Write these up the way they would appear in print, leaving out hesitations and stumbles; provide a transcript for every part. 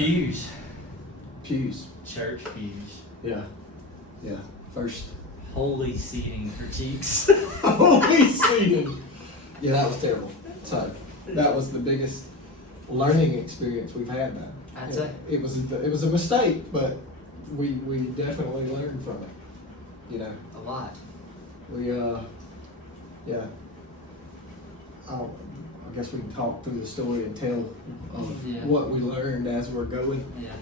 Pews. Pews. Church pews. Yeah. Yeah. First. Holy seating for cheeks. Holy seating. Yeah, that was terrible. So that was the biggest learning experience we've had now. I'd say. It was a mistake, but we definitely learned from it. You know. A lot. We yeah. I guess we can talk through the story and tell what we learned as we're going. Yeah.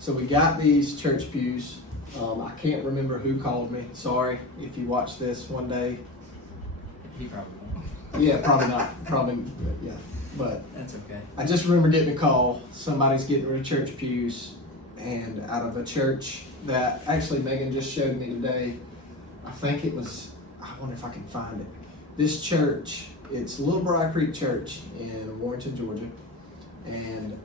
So we got these church pews. I can't remember who called me. Sorry if you watch this one day. He probably won't. Yeah, probably not. Probably, yeah. But that's okay. I just remember getting a call. Somebody's getting rid of church pews, and out of a church that actually Megan just showed me today. I think it was. I wonder if I can find it. This church. It's Little Briar Creek Church in Warrenton, Georgia, and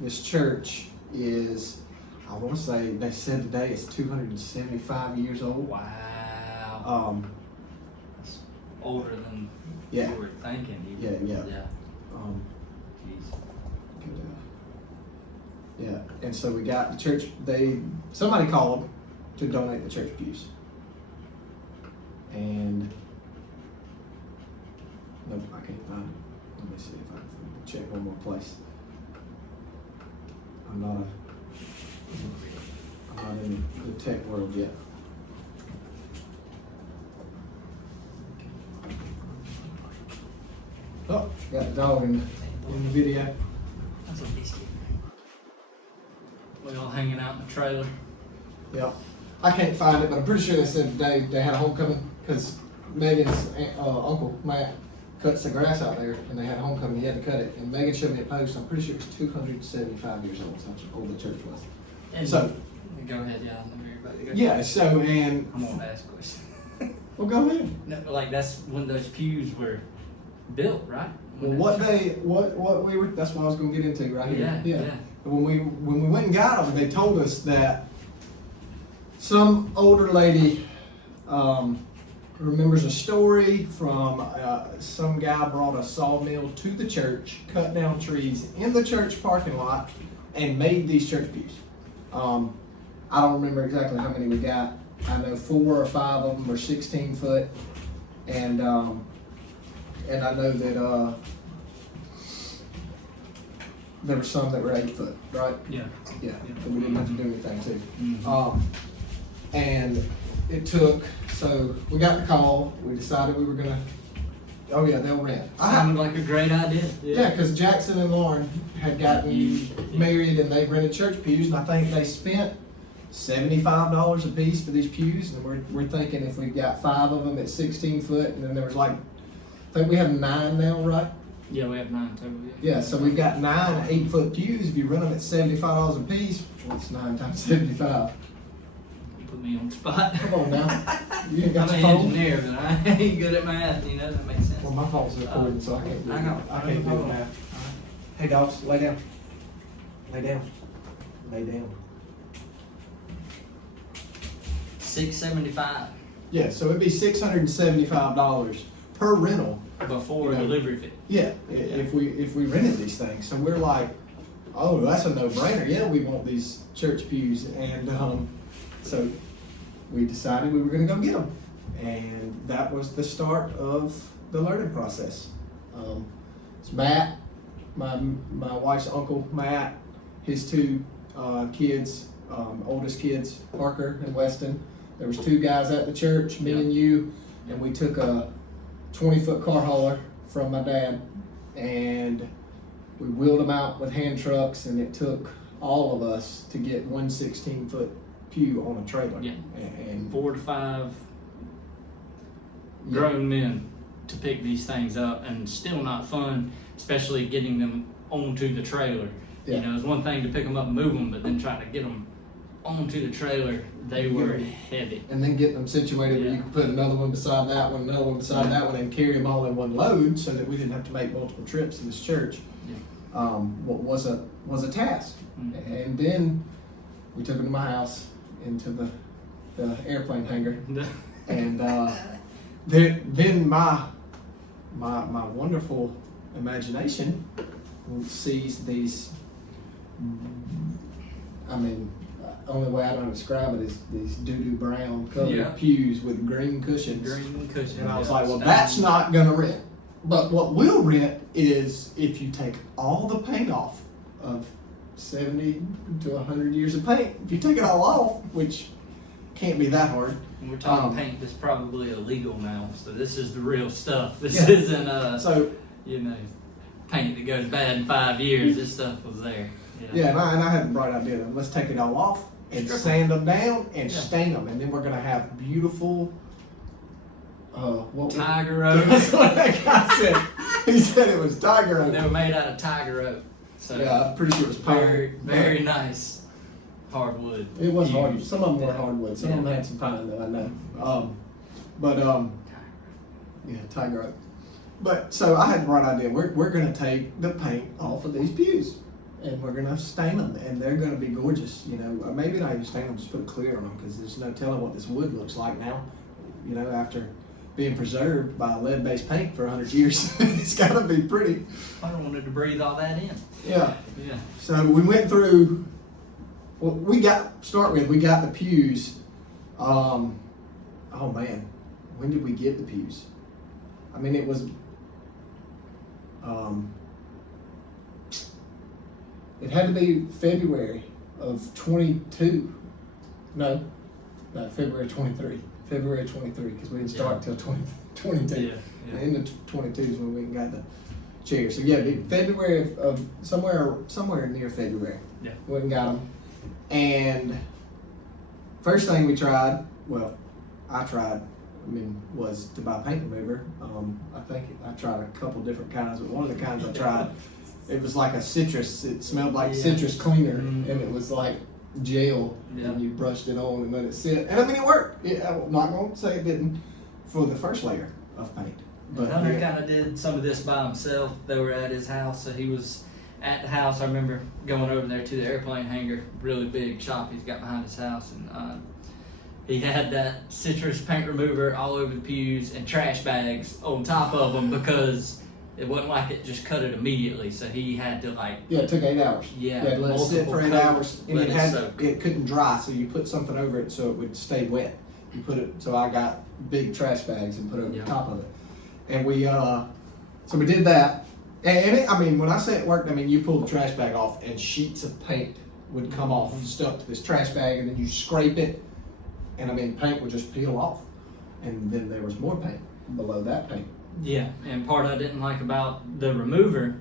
this church is. I want to say they said today it's 275 years old. Wow. That's older than you were thinking. Yeah. Yeah. Jeez. Yeah, and so we got the church. Somebody called to donate the church pews, and nope, I can't find it. Let me see if I can check one more place. I'm not in the tech world yet. Oh, got the dog in the video. That's what he's getting. We all hanging out in the trailer. Yeah, I can't find it, but I'm pretty sure they said today they had a homecoming because Megan's uncle Matt cuts the grass out there, and they had a homecoming. He had to cut it, and Megan showed me a post. I'm pretty sure it's 275 years old. That's how old the church was. And so go ahead, yeah. Go. Yeah. So and I'm gonna ask a question. Well, go ahead. No, like that's when those pews were built, right? Well, what we were. That's what I was gonna get into right here. Yeah. When we went and got them, they told us that some older lady remembers a story from some guy brought a sawmill to the church, cut down trees in the church parking lot, and made these church pews. I don't remember exactly how many we got. I know 4 or 5 of them were 16 foot, and I know that there were some that were 8 foot, right? Yeah. But we didn't have to do anything too. Mm-hmm. And it took, so we got the call, we decided we were gonna, they'll rent. Sounded like a great idea. Yeah, because Jackson and Lauren had gotten married and they rented church pews, and I think they spent $75 a piece for these pews, and we're thinking if we've got 5 of them at 16 foot, and then there was I think we have 9 now, right? Yeah, we have 9 total. Yeah, so we've got 9 8-foot pews. If you run them at $75 a piece, what's 9 times 75? Put me on the spot. Come on now. You ain't got I'm your an phone? engineer, but I ain't good at math. That makes sense. Well, my phone's recording, so I can't do it. I can't do it now. Right. Hey, dogs, lay down. Lay down. Lay down. $675 Yeah, so it'd be $675 per rental. before delivery fee. Yeah, if we rented these things. So we're like, oh, that's a no-brainer. Yeah, we want these church pews, and so we decided we were going to go get them, and that was the start of the learning process. It's Matt, my wife's uncle Matt, his 2 kids, oldest kids, Parker and Weston. There was 2 guys at the church, me and you, and we took a 20-foot car hauler from my dad, and we wheeled them out with hand trucks, and it took all of us to get one 16-foot pew on a trailer. Yeah. And 4 to 5 grown men to pick these things up, and still not fun, especially getting them onto the trailer. Yeah. You know, it's one thing to pick them up and move them, but then trying to get them onto the trailer, they were heavy. And then get them situated where you could put another one beside that one, another one beside that one, and carry them all in one load, so that we didn't have to make multiple trips to this church. What was a task. Mm-hmm. And then we took them to my house, into the airplane hangar, and then my wonderful imagination sees these I mean, only way I know how to describe it is these doo-doo brown colored Yeah. pews with green cushions. Green cushion. And I was yeah, like, well, stain. that's not gonna rent. But what will rent is if you take all the paint off of 70 to 100 years of paint. If you take it all off, which can't be that hard. And we're talking paint that's probably illegal now, so this is the real stuff. This Yeah. isn't So paint that goes bad in 5 years. This stuff was there. yeah, and I had the bright idea that let's take it all off and Strip 'em. sand them down and Yeah. stain them, and then we're gonna have beautiful. Tiger oak. That's what that guy said. He said it was tiger oak. They were made out of tiger oak. So Yeah, I'm pretty sure it was pine. very nice hardwood. It was hard. Used. Some of them were Yeah. hardwood. Some of them had some pine though. I know. Yeah, tiger oak. But so I had the right idea. We're gonna take the paint off of these pews, and we're gonna stain them, and they're gonna be gorgeous. Or maybe not even stain them, just put a clear on them, because there's no telling what this wood looks like now. After being preserved by lead-based paint for 100 years, it's gotta be pretty. I don't wanted to breathe all that in. Yeah. Yeah. So we went through. Well, we got the pews. Oh man, when did we get the pews? I mean, it was. It had to be February of 22. No, February 23. February 23, because we didn't start till 2022. Yeah. The end of 22 is when we got the chair. So yeah, February of somewhere near February. Yeah. Went and got them. And first thing we tried, was to buy paint remover. I think I tried a couple different kinds, but one of the kinds I tried, it was like a citrus. It smelled like citrus cleaner, and it was like gel, and you brushed it on and let it sit. And I mean, it worked. I'm not going to say it didn't for the first layer of paint. But Hunter kind of did some of this by himself. They were at his house, so he was at the house. I remember going over there to the airplane hangar, really big shop he's got behind his house, and he had that citrus paint remover all over the pews and trash bags on top of them, because it wasn't like it just cut it immediately. So he had to it took 8 hours. Yeah, You had to let it sit for 8 hours, and let it soak. it couldn't dry, so you put something over it so it would stay wet. You put it. So I got big trash bags and put it over the top of it, and we so we did that. And when I say it worked, I mean you pull the trash bag off and sheets of paint would come off, stuck to this trash bag, and then you scrape it, and paint would just peel off, and then there was more paint below that paint. Yeah, and part I didn't like about the remover,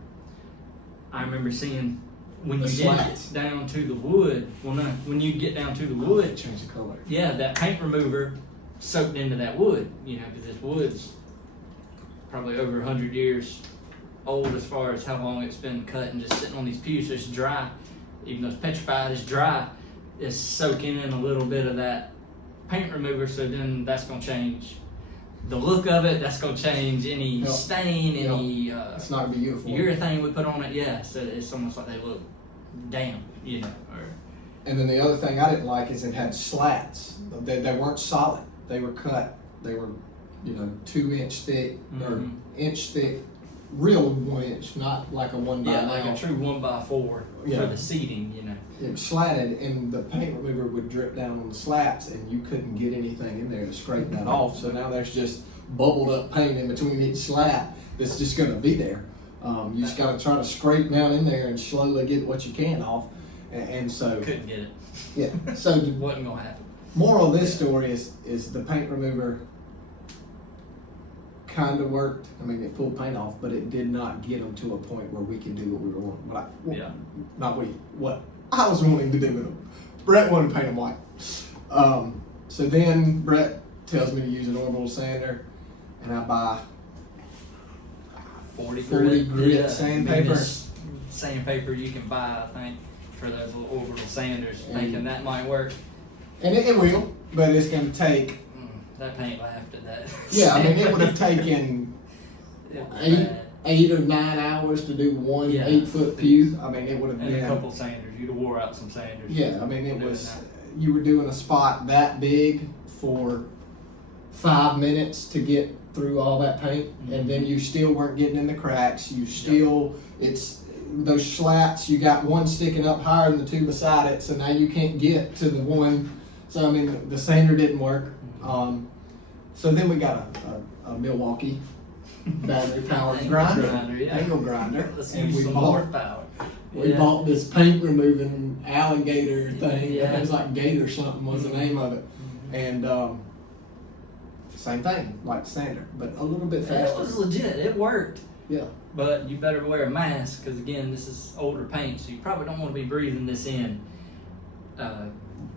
I remember seeing when The you slats. get down to the wood. Well, no, when you get down to the wood, Change the color. yeah, that paint remover soaked into that wood. Because this wood's probably over 100 years old as far as how long it's been cut and just sitting on these pews. So it's dry, even though it's petrified, it's dry. It's soaking in a little bit of that paint remover. So then that's gonna change the look of it. That's gonna change any stain, any It's not gonna be uniform. urethane we put on it. Yeah, so it's almost like they look damp, And then the other thing I didn't like is it had slats. They weren't solid. They were cut. They were, 2-inch thick or inch thick, real 1 inch, not like a 1 by 9. like a true 1x4 for the seating. It was slatted, and the paint remover would drip down on the slats, and you couldn't get anything in there to scrape that off. So now there's just bubbled up paint in between each slat that's just going to be there. You just got to try to scrape down in there and slowly get what you can off. And so Couldn't get it. yeah. So Wasn't gonna happen. moral of this story is the paint remover kind of worked. It pulled paint off, but it did not get them to a point where we could do what we were wanting. What I was wanting to do with them. Brett wanted to paint them white. So then Brett tells me to use an orbital sander, and I buy 40 grit sandpaper. Meanest sandpaper you can buy, I think, for those little orbital sanders. Thinking that might work. And it will, but it's going to take. That paint laughed at that. Yeah, it would have taken It was bad. 8 or 9 hours to do one 8-foot pew. It would have And been a couple sanders. You'd have wore out some sanders. Yeah, it was. You were doing a spot that big for 5 minutes to get through all that paint, and then you still weren't getting in the cracks. You still, those slats, you got one sticking up higher than the two beside it, so now you can't get to the one. So I mean, the sander didn't work. So then we got a Milwaukee battery powered grinder, Yeah. angle grinder, Let's and use we some bought horsepower. we bought this paint removing alligator thing. Yeah. It was like Gator something was the name of it, Mhm. and same thing like sander, but a little bit It faster. was legit. It worked. Yeah. But you better wear a mask because again, this is older paint, so you probably don't want to be breathing this in.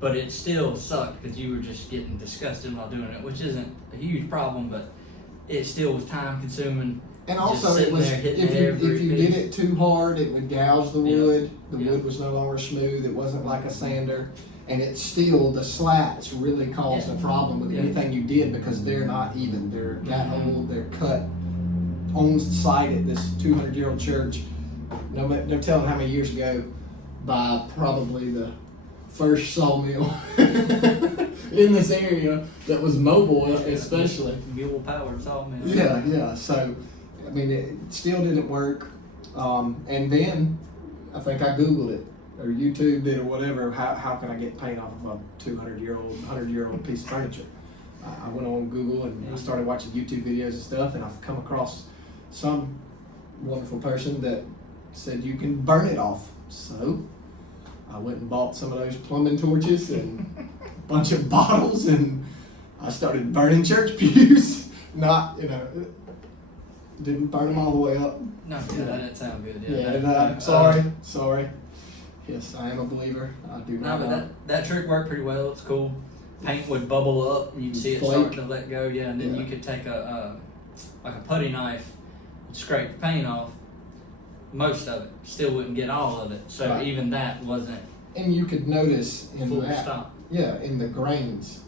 But it still sucked because you were just getting disgusted while doing it, which isn't a huge problem, but it still was time consuming. And Just also, it sitting was there if hitting every you did piece. it too hard, it would gouge the Yeah. wood. The Yeah. wood was no longer smooth. It wasn't like a sander, and it's still the slats really caused Yeah. a problem with Yeah. anything you did because they're not even. They're that Mhm. old. They're cut on site at this 200-year-old church. No telling how many years ago, by probably the first sawmill in this area that was mobile, especially. Mule powered sawmill. Yeah. So, I mean, it still didn't work. And then I think I Googled it or YouTube it or whatever. How can I get paint off of a 100-year-old piece of furniture? I went on Google and I started watching YouTube videos and stuff, and I've come across some wonderful person that said you can burn it off. So I went and bought some of those plumbing torches and a bunch of bottles, and I started burning church pews. Not, didn't burn them all the way up. No, Yeah. that didn't sound good. Yeah, that- and, sorry. Yes, I am a believer. I do No, not. but that trick worked pretty well. It's cool. Paint would bubble up, and you'd see it Flake. starting to let go. Yeah, and then Yeah. you could take like a putty knife, and scrape the paint off. Most of it still wouldn't get all of it. So Right. even that wasn't And you could notice in full that, stop. yeah, in the grains,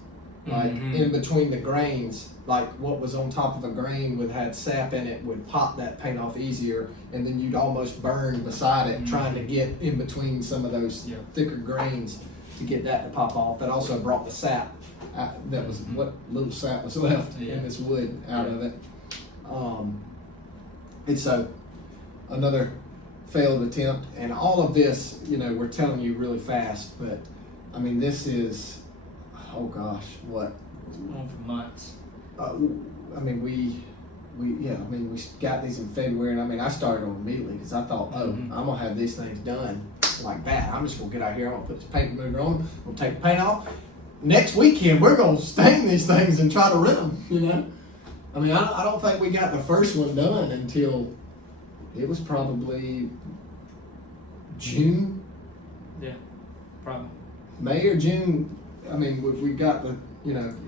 like Mhm. in between the grains, like what was on top of a grain would had sap in it would pop that paint off easier, and then you'd almost burn beside it trying to get in between some of those Yeah. thicker grains to get that to pop off. That also brought the sap. That was what little sap was left Yeah. in this wood out of it. And so another failed attempt, and all of this, we're telling you really fast, but I mean, this is, oh gosh, what? On for months. I mean, we got these in February, and I mean, I started on immediately because I thought, Mhm. I'm gonna have these things done like that. I'm just gonna get out here, I'm gonna put this paint remover on, we'll take the paint off. Next weekend, we're gonna stain these things and try to rent them, I mean, I don't think we got the first one done until it was probably June, Yeah, probably. May or June. I mean, we got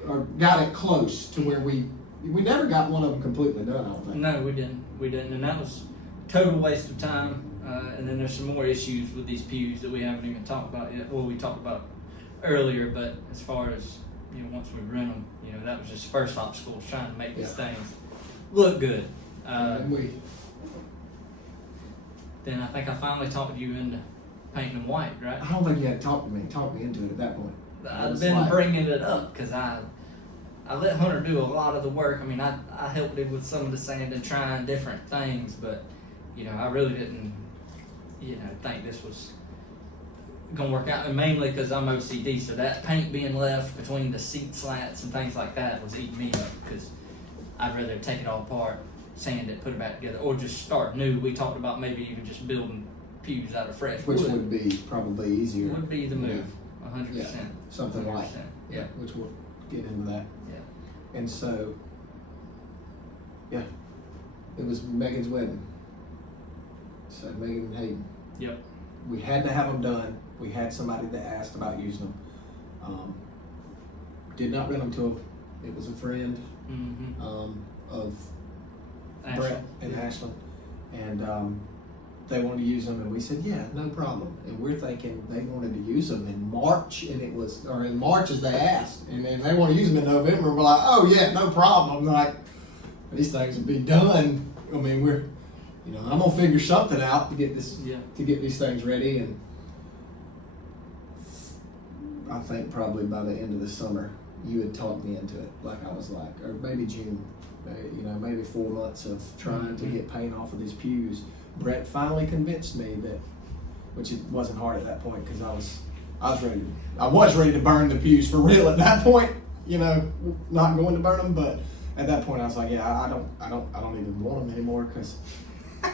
or got it close to where we never got one of them completely done, I don't think. No, we didn't, and that was total waste of time. And then there's some more issues with these pews that we haven't even talked about yet. Well, we talked about earlier, but as far as once we rent them, that was just first obstacle, was trying to make these things look good. And Then I think I finally talked you into painting them white, right? I don't think you had talked me into it at that point. I've been bringing it up because I let Hunter do a lot of the work. I mean, I helped him with some of the sand and trying different things, but I really didn't think this was gonna work out, and mainly because I'm OCD, so that paint being left between the seat slats and things like that was eating me up because I'd rather take it all apart, sand it, put it back together, or just start new. We talked about maybe even just building pews out of fresh Which wood. would be probably easier. Would be the move, 100%. Something like 100%. that. Yeah. Which we'll get into that. Yeah. And so, yeah, it was Megan's wedding. So Megan and Hayden. Yep. We had to have them done. We had somebody that asked about using them. Did not rent them to it was a friend Mm-hmm. of Ashley. Brett and Ashland, and they wanted to use them, and we said, yeah, no problem. And we're thinking they wanted to use them in March, and in March as they asked, and then they want to use them in November, and we're like, oh yeah, no problem. Like, these things will be done. I mean, I'm gonna figure something out to get these things ready, and I think probably by the end of the summer, you had talked me into it, like I was like, or maybe June. maybe 4 months of trying to get paint off of these pews. Brett finally convinced me that, which it wasn't hard at that point, because I was ready to burn the pews for real at that point, not going to burn them, but at that point I was like, yeah, I don't even want them anymore, because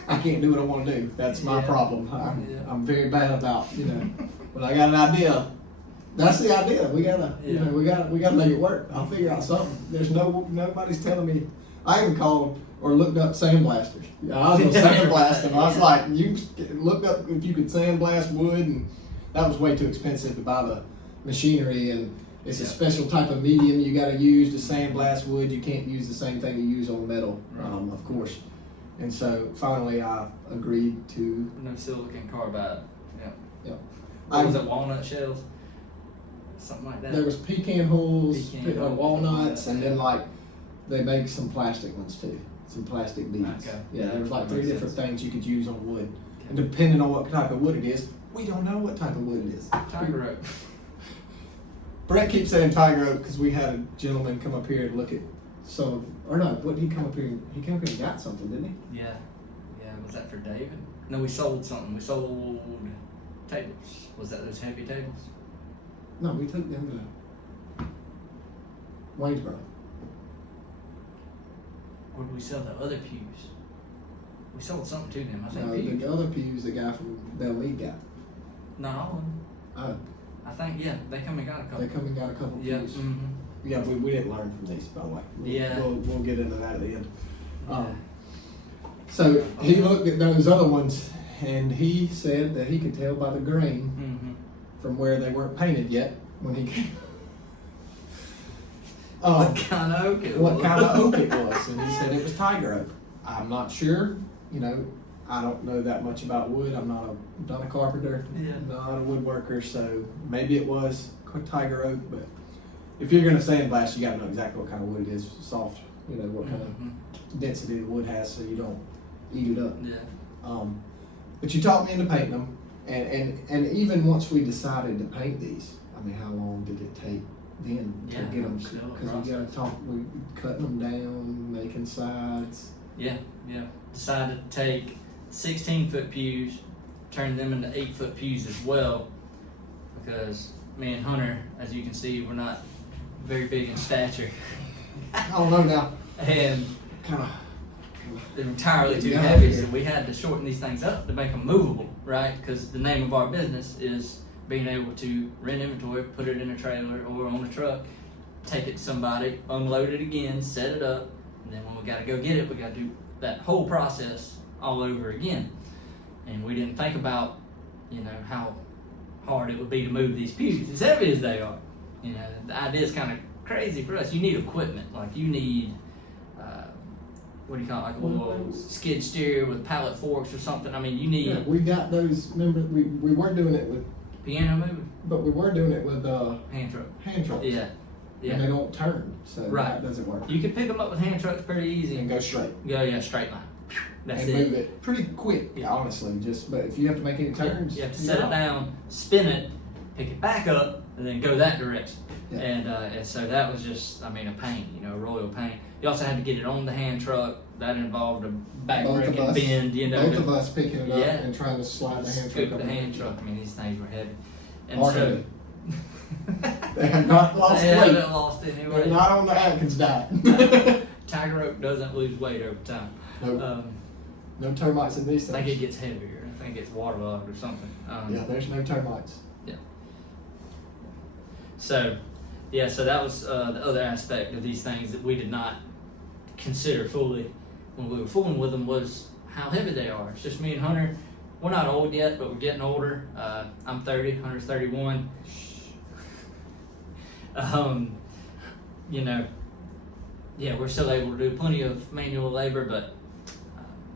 I can't do what I want to do. That's my problem. I'm very bad about, when I got an idea, that's the idea. We gotta, we gotta make it work. I'll figure out something. There's nobody's telling me. I even called or looked up sandblasters. I was gonna sandblast them. I was like, you looked up if you could sandblast wood, and that was way too expensive to buy the machinery, and it's a special type of medium you got to use to sandblast wood. You can't use the same thing you use on metal, of course. And so finally, I agreed to. No silicon carbide. Yeah. What was it, walnut shells? Something like that. There was pecan hulls, walnuts, and then they make some plastic ones too. Some plastic beads. Okay. Yeah, there was 3 different things you could use on wood. Okay. And depending on what type of wood it is, we don't know what type of wood it is. Tiger oak. Brett keeps saying tiger oak because we had a gentleman come up here and look at what did he come up here? He came up here and got something, didn't he? Yeah. Was that for David? No, we sold something. We sold tables. Was that those heavy tables? No, we took them to Waynesboro. Or did we sell the other pews? We sold something to them. I think. No, pews. the other pews the guy from Bell Mead got. Not all of them. I think they come and got a couple. They come and got a couple pews. Mm-hmm. Yeah, we didn't learn from these, by the way. We'll get into that at the end. So he looked at those other ones, and he said that he could tell by the grain from where they weren't painted yet when he came. What kind of oak it was. What kind of oak it was, and he said it was tiger oak. I'm not sure. I don't know that much about wood. I'm not a carpenter, not a woodworker, so maybe it was tiger oak, but if you're gonna sandblast, you gotta know exactly what kind of wood it is, soft, what kind of density the wood has, so you don't eat it up. Yeah. But you taught me into painting them, and even once we decided to paint these, I mean, how long did it take then to get them? Because we cutting them down, making sides. Yeah. Decided to take 16-foot pews, turn them into 8-foot pews as well, because me and Hunter, as you can see, we're not very big in stature. I don't know now. And kind of they're entirely too heavy, so we had to shorten these things up to make them movable, right? Because the name of our business is being able to rent inventory, put it in a trailer or on a truck, take it to somebody, unload it again, set it up, and then when we got to go get it, we got to do that whole process all over again. And we didn't think about, how hard it would be to move these pews, as heavy as they are. The idea is kind of crazy for us. You need equipment, like you need, what do you call it, like a little skid steer with pallet forks or something. I mean, you need. Yeah, we got those. Remember, we weren't doing it with piano mover, but we were doing it with hand truck. Hand trucks. Yeah. And they don't turn, so that doesn't work. You can pick them up with hand trucks pretty easy and go straight. Straight line. That's and it. Move it pretty quick, honestly. But if you have to make any turns, you have to set it down, spin it, pick it back up, and then go that direction. Yeah. And so that was just, a pain, a royal pain. You also had to get it on the hand truck. That involved a backbreaking bend, Both of us picking it up and trying to slide the hand truck up. The hand truck. These things were heavy. And heavy. They have not lost weight. They haven't lost any weight. They're not on the Atkins diet. Tiger oak doesn't lose weight over time. Nope. No termites in these things. I think it gets heavier. I think it's waterlogged or something. There's no termites. Yeah. So that was the other aspect of these things that we did not consider fully when we were fooling with them, was how heavy they are. It's just me and Hunter. We're not old yet, but we're getting older. I'm 30, Hunter's 31. We're still able to do plenty of manual labor, but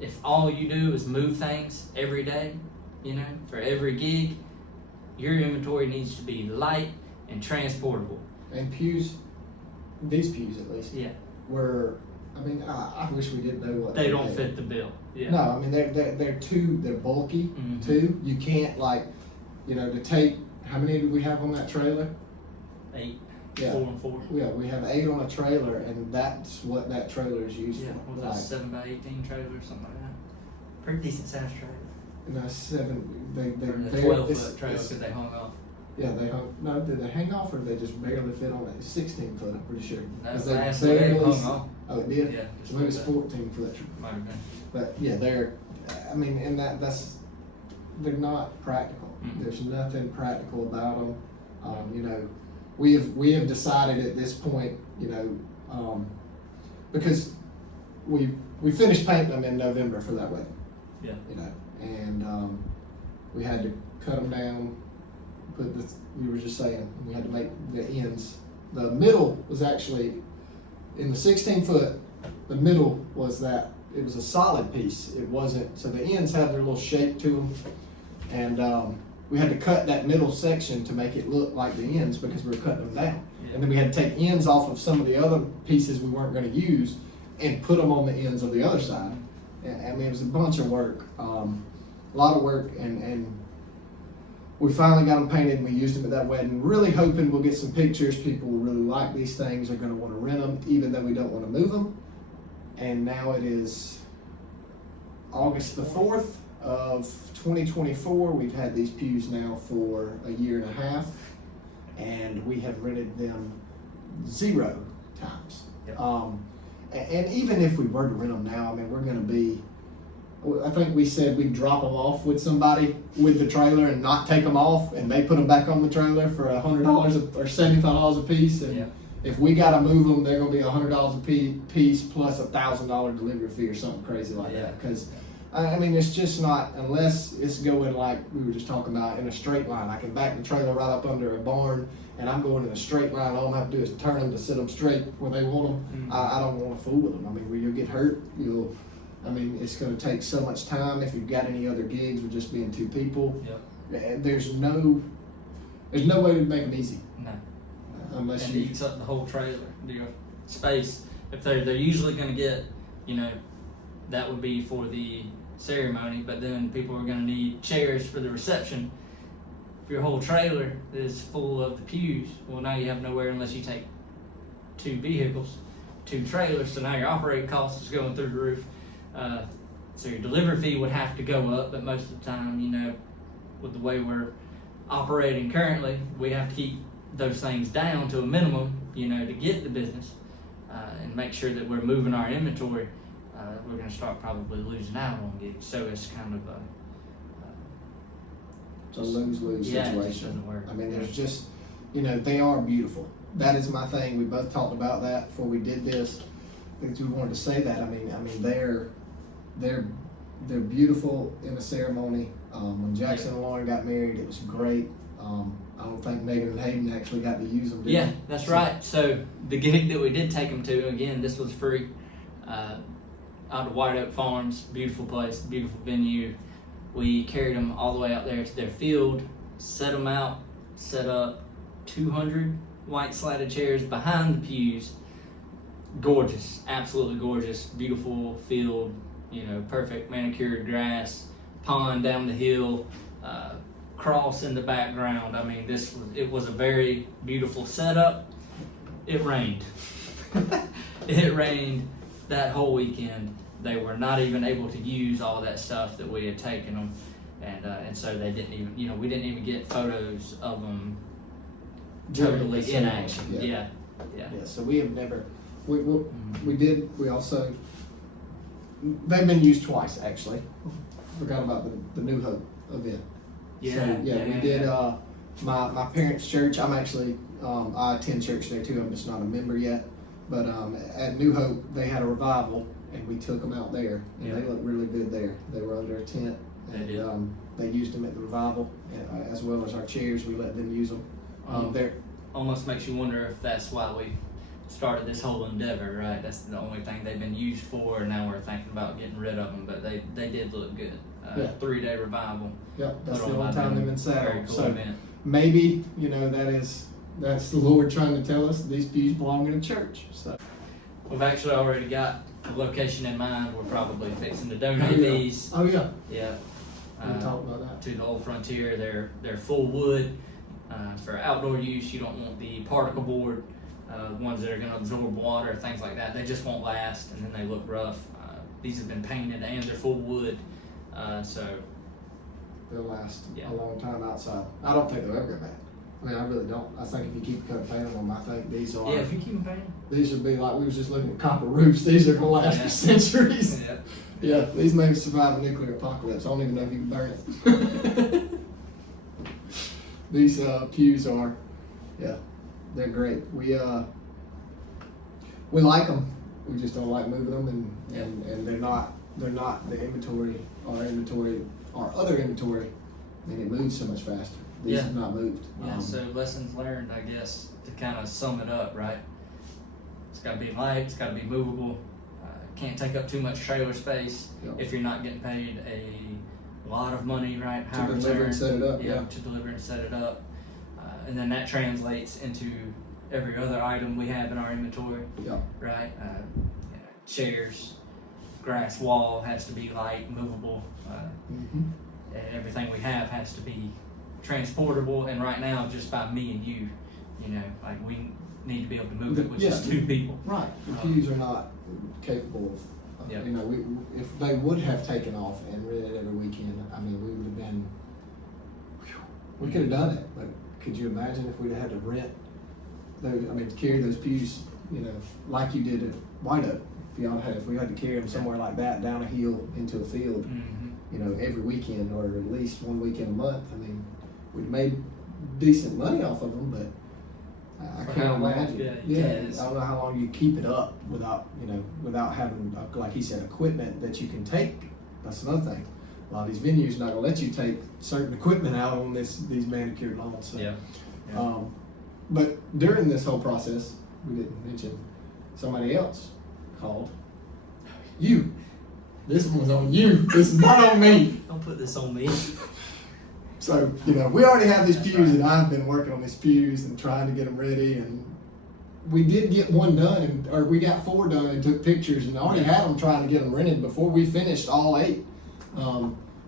if all you do is move things every day, for every gig, your inventory needs to be light and transportable. And pews, these pews at least, were, I wish we didn't know what they don't fit the bill. Yeah. No, they're bulky too. You can't to take, how many did we have on that trailer? 8. Yeah. 4 and 4. Yeah, we have 8 on a trailer, and that's what that trailer is used Yeah, for. was that 7x18 trailer or something like that? Pretty decent sized trailer. No, 7. They Or the they 12-foot trailer because they hung off. Yeah, they hung. No, did they hang off or did they just barely fit on it? 16 foot, I'm pretty sure. That's They the last one they barely hung s- off. Oh, it did. Yeah, So maybe it's 14 for that. might have been. But yeah, they're. I mean, and they're not practical. Mhm. There's nothing practical about them. You know, we have decided at this point, you know, because we finished painting them in November for that wedding. Yeah. You know, and we had to cut them down. We were just saying, we had to make the ends. The middle was actually in the 16 foot. The middle was that it was a solid piece. It wasn't, so the ends had their little shape to them, and we had to cut that middle section to make it look like the ends because we were cutting them down. Yeah. And then we had to take ends off of some of the other pieces we weren't going to use and put them on the ends of the other side. And, I mean, it was a bunch of work, a lot of work, and we finally got them painted and we used them at that wedding, really hoping we'll get some pictures. People will really like these things, are going to want to rent them, even though we don't want to move them. And now it is August the 4th of 2024. We've had these pews now for a year and a half, and we have rented them 0 times. Yep. And even if we were to rent them now, I mean, we're going to be, I think we said we'd drop them off with somebody with the trailer and not take them off, and they put them back on the trailer for $100 or $75 a piece. And Yeah. if we got to move them, they're going to be $100 a piece plus $1,000 delivery fee or something crazy like Yeah. that. Because I mean, it's just not, unless it's going like we were just talking about in a straight line. I can back the trailer right up under a barn, and I'm going in a straight line. All I have to do is turn them to sit them straight where they want them. Mhm. I don't want to fool with them. I mean, where you'll get hurt, I mean, it's going to take so much time. If you've got any other gigs with just being 2 people, Yep. there's no way to make them easy No. unless And you. it eats up the whole trailer, your space. If they're usually going to get, you know, that would be for the ceremony, but then people are going to need chairs for the reception. If your whole trailer is full of the pews, well, now you have nowhere unless you take 2 vehicles, 2 trailers. So now your operating cost is going through the roof. So your delivery fee would have to go up, but most of the time, you know, with the way we're operating currently, we have to keep those things down to a minimum, you know, to get the business and make sure that we're moving our inventory. We're going to start probably losing out on gigs. So it's kind of It's a lose-lose yeah, it just situation. doesn't work. I mean, there's just, you know, they are beautiful. That is my thing. We both talked about that before we did this. Because we wanted to say that. I mean, they're beautiful in the ceremony. When Jackson and Lauren got married, it was great. I don't think Megan and Hayden actually got to use them. Did Yeah, they? that's right. So the gig that we did take them to, again, this was free. Out of White Oak Farms, beautiful place, beautiful venue. We carried them all the way out there to their field, set them out, set up 200 white slatted chairs behind the pews. Gorgeous, absolutely gorgeous, beautiful field, you know, perfect manicured grass, pond down the hill, cross in the background. I mean, it was a very beautiful setup. It rained. It rained that whole weekend. They were not even able to use all that stuff that we had taken them, and so they didn't even, you know, we didn't even get photos of them totally in action. Yeah. Yeah, so we have never, we did, we also, they've been used twice actually. Forgot about the New Hope event. Yeah, So, yeah, we did, my parents' church, I'm actually, I attend church there too, I'm just not a member yet. But at New Hope, they had a revival and we took them out there and Yeah. they looked really good there. They were under a tent They and did. they used them at the revival as well as our chairs, we let them use them. They're, Almost makes you wonder if that's why we started this whole endeavor, right? That's the only thing they've been used for, and now we're thinking about getting rid of them. But they did look good. Yeah. 3-day revival. yep, that's Put the on only by time them. they've been sat Very on. cool So event. maybe, you know, that's the Lord trying to tell us these pews belong in a church. So We've actually already got a location in mind. We're probably fixing to donate Oh, yeah. these. Oh yeah, Yeah. we talked about that. To the Old Frontier. They're full wood. For outdoor use, you don't want the particle board, ones that are going to absorb water, things like that. They just won't last, and then they look rough. These have been painted and they're full wood, so They'll last Yeah. a long time outside. I don't think they'll ever go bad. I mean, I really don't. I think if you keep cutting paint on them, I think these are. yeah, if you keep them painted. These would be like we was just looking at copper roofs. These are gonna last Yeah. for centuries. Yeah. Yeah, these may survive a nuclear apocalypse. I don't even know if you can burn it. These pews are, yeah, they're great. We like them. We just don't like moving them, and they're not the inventory, our other inventory. I mean, it moves so much faster. These Yeah. have not moved. Yeah, so lessons learned, I guess, to kind of sum it up, right? It's got to be light, it's got to be movable, can't take up too much trailer space Yep. if you're not getting paid a lot of money, right? To High deliver return. and set it up, yeah. To deliver and set it up. And then that translates into every other item we have in our inventory, Yeah. right? Chairs, grass wall has to be light, movable. Mm-hmm. Everything we have has to be transportable, and right now, just by me and you, like we need to be able to move it with just Yeah. 2 people. Right. The pews are not capable of. Yeah. If they would have taken off and read it every weekend, I mean, we would have been. We could have done it, but could you imagine if we'd had to rent those? I mean, to carry those pews, like you did at White Oak. If we had to carry them somewhere like that down a hill into a field, Mm-hmm. every weekend or at least one weekend a month. I mean, we'd made decent money off of them, but I For can't how long? imagine. Yeah, I it's- don't know how long you keep it up without having, like he said, equipment that you can take. That's another thing. A lot of these venues not gonna let you take certain equipment out on these manicured lawns. So. Yeah. But during this whole process, we didn't mention somebody else called you. This one's on you. This is not on me. Don't put this on me. So, we already have these That's pews, right. and I've been working on these pews and trying to get them ready. And we did get one done, or we got 4 done and took pictures, and I already had them trying to get them rented before we finished all 8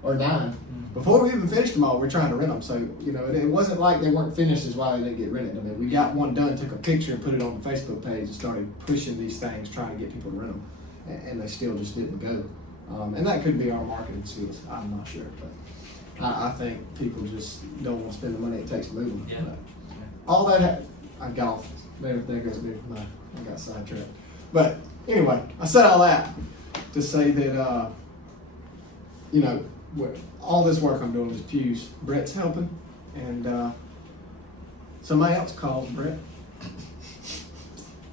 or 9. Before we even finished them all, we're trying to rent them. So, it wasn't like they weren't finished is why they didn't get rented. I mean, we got one done, took a picture, put it on the Facebook page, and started pushing these things, trying to get people to rent them. And they still just didn't go. And that could be our marketing skills. I'm not sure. But I think people just don't want to spend the money it takes to move them. Yeah. But all that, I got off. There goes me. I got sidetracked. But anyway, I said all that to say that, all this work I'm doing with pews, Brett's helping, and somebody else called Brett.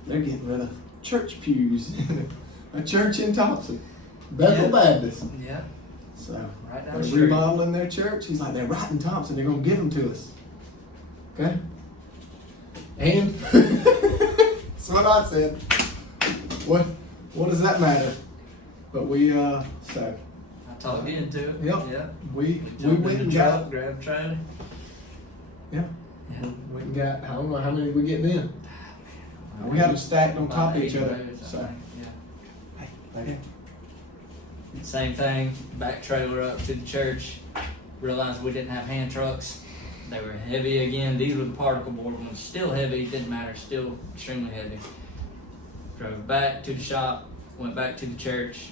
They're getting rid of church pews in a church in Thompson, Bethel Yeah. Baptist. Yeah. So Right down they're the street. remodeling their church. He's like, they're right in Thompson. They're gonna give them to us. Okay. And that's what I said. What does that matter? But we so. I talked you into it. Yep. Yeah. We Jumped went in and the got truck, grabbed a trailer. yeah. Yeah. Went and got I don't know how many we getting in. We had them stacked on top of each other. So okay. Same thing, back trailer up to the church. Realized we didn't have hand trucks. They were heavy again. These were the particle board ones. Still heavy, didn't matter, still extremely heavy. Drove back to the shop, went back to the church.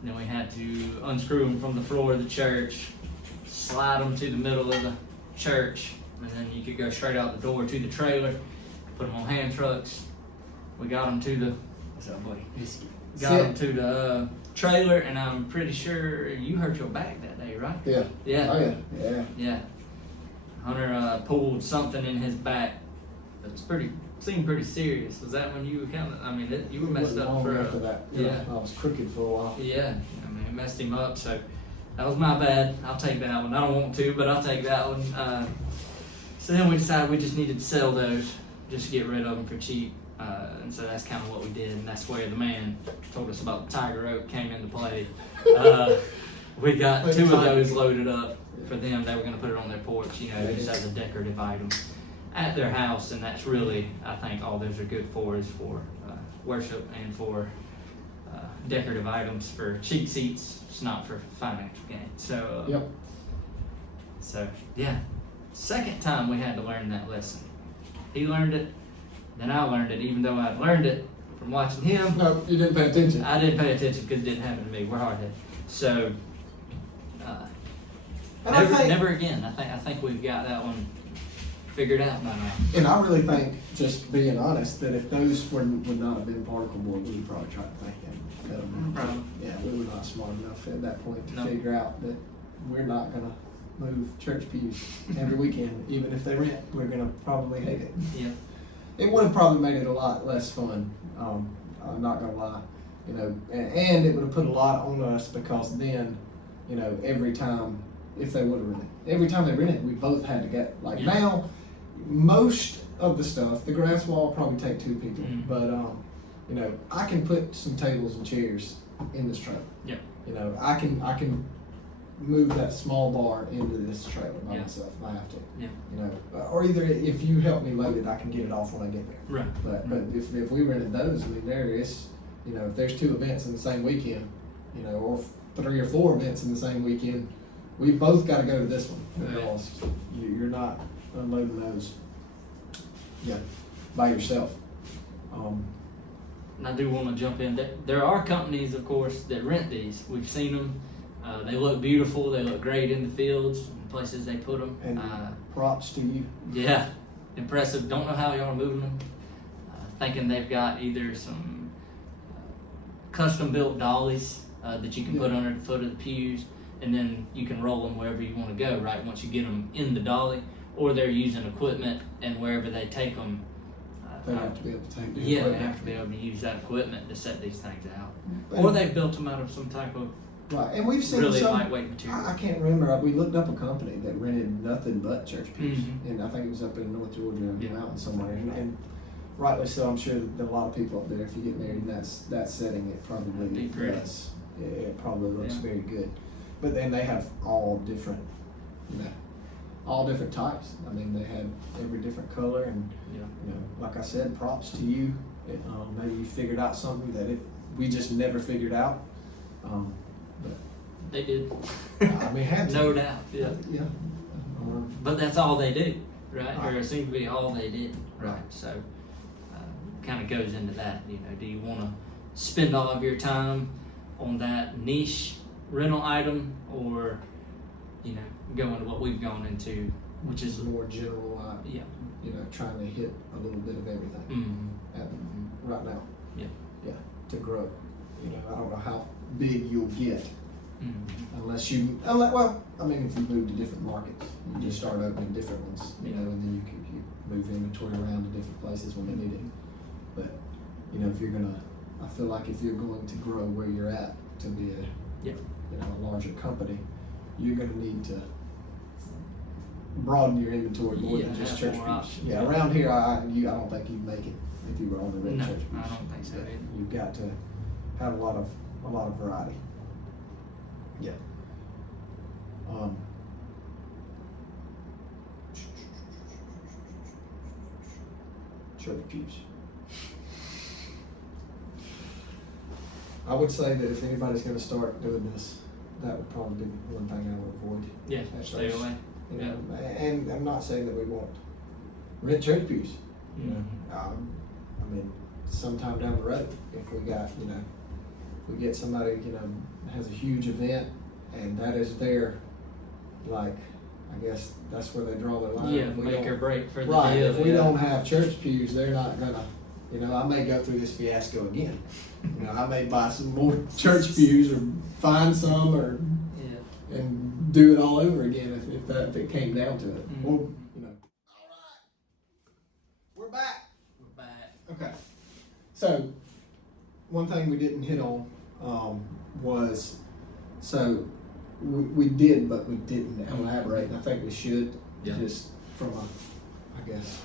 And then we had to unscrew them from the floor of the church, slide them to the middle of the church, and then you could go straight out the door to the trailer, put them on hand trucks. We got them to the, what's up, buddy? Got them to the trailer, and I'm pretty sure you hurt your back that day, right? Yeah. Yeah. Oh yeah. Yeah. Yeah. Hunter pulled something in his back that's seemed pretty serious. Was that when you were you were messed Wasn't up long for after that. yeah. I was crooked for a while. Yeah, it messed him up, so that was my bad. I'll take that one. I don't want to, but I'll take that one. So then we decided we just needed to sell those, just to get rid of them for cheap. And so that's kind of what we did, and that's where the man told us about the Tiger Oak came into play. We got 2 of those loaded up for them. They were going to put it on their porch, just as a decorative item at their house, and that's really, I think, all those are good for is for worship and for decorative items for cheap seats. It's not for financial gain. So, Yep. so yeah, Second time we had to learn that lesson. He learned it, then I learned it, even though I'd learned it from watching him. No, you didn't pay attention. I didn't pay attention because it didn't happen to me. We're hardheaded. So, And I think- never again. I think we've got that one figured out by now. And I really think, just being honest, that if those would not have been particle board, we would probably try to think and cut them out. Probably. Yeah, we were not smart enough at that point to No. figure out that we're not gonna move church pews every weekend, even if they rent. We're gonna probably hate it. Yeah. It would have probably made it a lot less fun. I'm not gonna lie, you know, and it would have put a lot on us because then, you know, every time if they would have rented, every time they rented, we both had to get like Yeah. now. Most of the stuff, the grass wall will probably take 2 people, Mhm. but you know, I can put some tables and chairs in this trailer. Yeah. You know, I can move that small bar into this trailer by Yeah. myself if I have to. Yeah. You know, or either if you help me load it, I can get it off when I get there. Right. But if we rented those, I mean, there is, you know, if there's 2 events in the same weekend, you know, or 3 or 4 events in the same weekend, we both got to go to this one because you're not unloading those, yeah, by yourself. And I do want to jump in. There are companies, of course, that rent these. We've seen them. They look beautiful. They look great in the fields and places they put them. And props to you. Yeah, impressive. Don't know how y'all are moving them. Thinking they've got either some custom built dollies that you can put under the foot of the pews, and then you can roll them wherever you want to go, right? Once you get them in the dolly, or they're using equipment, and wherever they take them, They have to be able to take the they equipment. have to be able to use that equipment to set these things out. And- Or they've built them out of some type of Right, and we've seen really some. lightweight material. I can't remember. We looked up a company that rented nothing but church pews, Mhm. and I think it was up in North Georgia, in the Yeah. mountains somewhere. And rightly so, I'm sure that a lot of people up there, if you get married in that setting, it probably That'd be great. does. It probably looks Yeah. very good. But then they have all different, you know, all different types. I mean, they had every different color, and Yeah. you know, like I said, props to you. Maybe you figured out something that we just never figured out. But They did. I mean, had to. No doubt. Yeah. Yeah. But that's all they do, right? Or Right. it seems to be all they did, right? Right. So, kind of goes into that. You know, do you want to spend all of your time on that niche rental item, or you know, go into what we've gone into, which is more general, yeah, you know, trying to hit a little bit of everything mm-hmm. at, right now. Yeah. Yeah, to grow. You know, I don't know how big you'll get Mm-hmm. unless well, I mean, if you move to different markets, you just start opening different ones, you know, and then you move inventory around to different places when they need it. But, you know, I feel like if you're going to grow where you're at to be Yeah. you know, a larger company, you're going to need to broaden your inventory more than just have church more pews. options. Yeah, around here, I don't think you'd make it if you were only renting No, church pews. I don't think so Yeah, either. you've got to have a lot of variety. Yeah. Church pews. I would say that if anybody's going to start doing this, that would probably be one thing I would avoid. Yeah, At stay first. away. You know, and I'm not saying that we won't rent church pews. You know, I mean, sometime down the road, if we got, you know, if we get somebody, you know, has a huge event, and that is their, like, I guess that's where they draw their line. Yeah, If we make don't- or break for the Right, deal. if we yeah. don't have church pews, they're not gonna, you know, I may go through this fiasco again. You know, I may buy some more church pews or find some or Yeah. and do it all over again if it came down to it. Mhm. Or, you know. All right, we're back. We're back. Okay. So, one thing we didn't hit on was, so we did, but we didn't elaborate, and I think we should, Yeah. just from a, I guess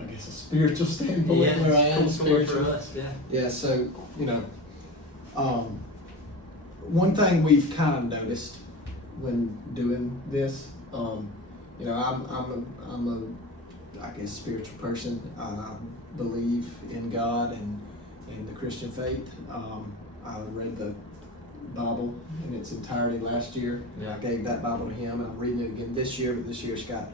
a spiritual standpoint. Yeah, where I am it's cool for spiritual. us. Yeah. Yeah, so, you know, one thing we've kind of noticed when doing this, you know, I'm a I guess spiritual person. I believe in God and in the Christian faith. I read the Bible in its entirety last year. And I gave that Bible to him, and I'm reading it again this year, but this year's got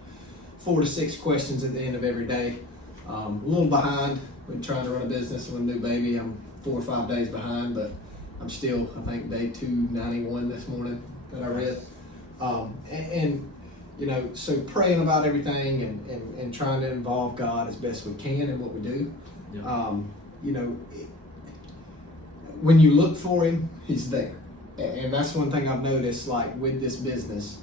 4 to 6 questions at the end of every day. A little behind when trying to run a business with a new baby. I'm 4 or 5 days behind, but I'm still, I think, day 291 this morning that I read. And you know, so praying about everything and trying to involve God as best we can in what we do. Yeah. You know, when you look for him, he's there. And that's one thing I've noticed, like with this business,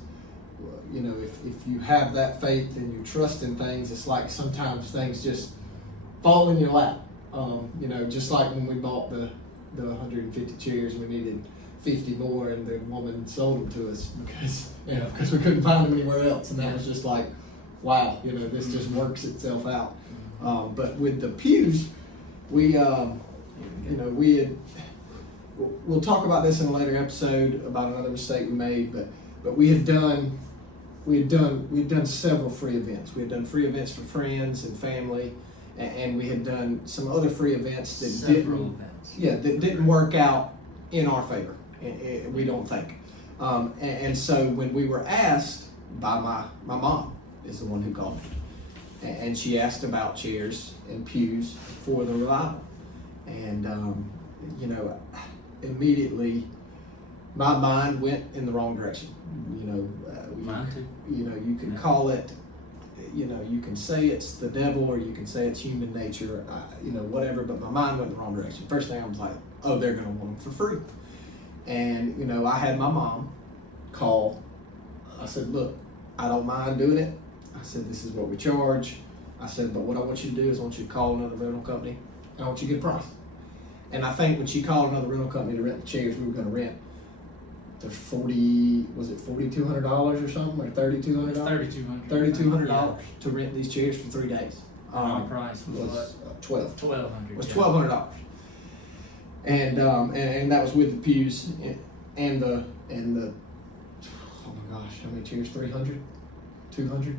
you know, if you have that faith and you trust in things, it's like sometimes things just fall in your lap. You know, just like when we bought the 150 chairs, we needed 50 more, and the woman sold them to us because we couldn't find them anywhere else, and that was just like, wow, you know, this just works itself out. But with the pews, we you know, we'll talk about this in a later episode about another mistake we made, but we had done several free events. We had done free events for friends and family, and we had done some other free events that didn't work out in our favor. We don't think. And so when we were asked by my mom is the one who called me, and she asked about chairs and pews for the revival, and you know, immediately my mind went in the wrong direction. You know, you know, you can call it, you know, you can say it's the devil or you can say it's human nature, you know, whatever. But my mind went in the wrong direction. First thing I was like, oh, they're going to want them for free. And, you know, I had my mom call. I said, look, I don't mind doing it. I said, this is what we charge. I said, but what I want you to do is I want you to call another rental company and I want you to get a price. And I think when she called another rental company to rent the chairs we were going to rent, the $4,200 or something, or $3,200? $3,200 to rent these chairs for 3 days. Our price was $1,200. Was $1,200. $1,200. And that was with the pews and the oh my gosh, how many chairs? 300? 200?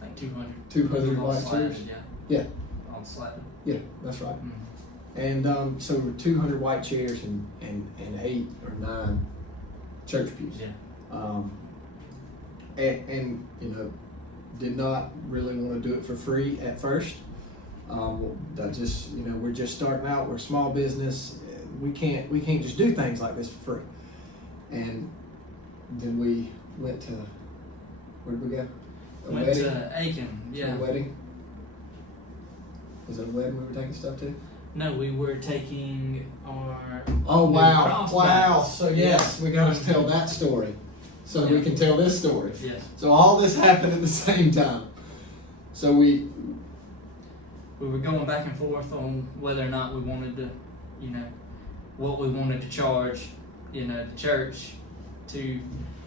I think 200. 200 All white slatted, chairs? Yeah. Yeah. All slatted. Yeah, that's right. Mm-hmm. And so there were 200 white chairs and 8 or 9 church pews. Yeah. And you know, did not really want to do it for free at first. That just, you know, we're just starting out. We're a small business. We can't just do things like this for free. And then we went to, where did we go? Went to Aiken. Yeah. A wedding. Was it a wedding we were taking stuff to? No, we were taking our. Oh new wow! cross Wow! bags. So yes, we got to tell that story, so that we can tell this story. Yes. So all this happened at the same time. So we were going back and forth on whether or not we wanted to, you know, what we wanted to charge, you know, the church to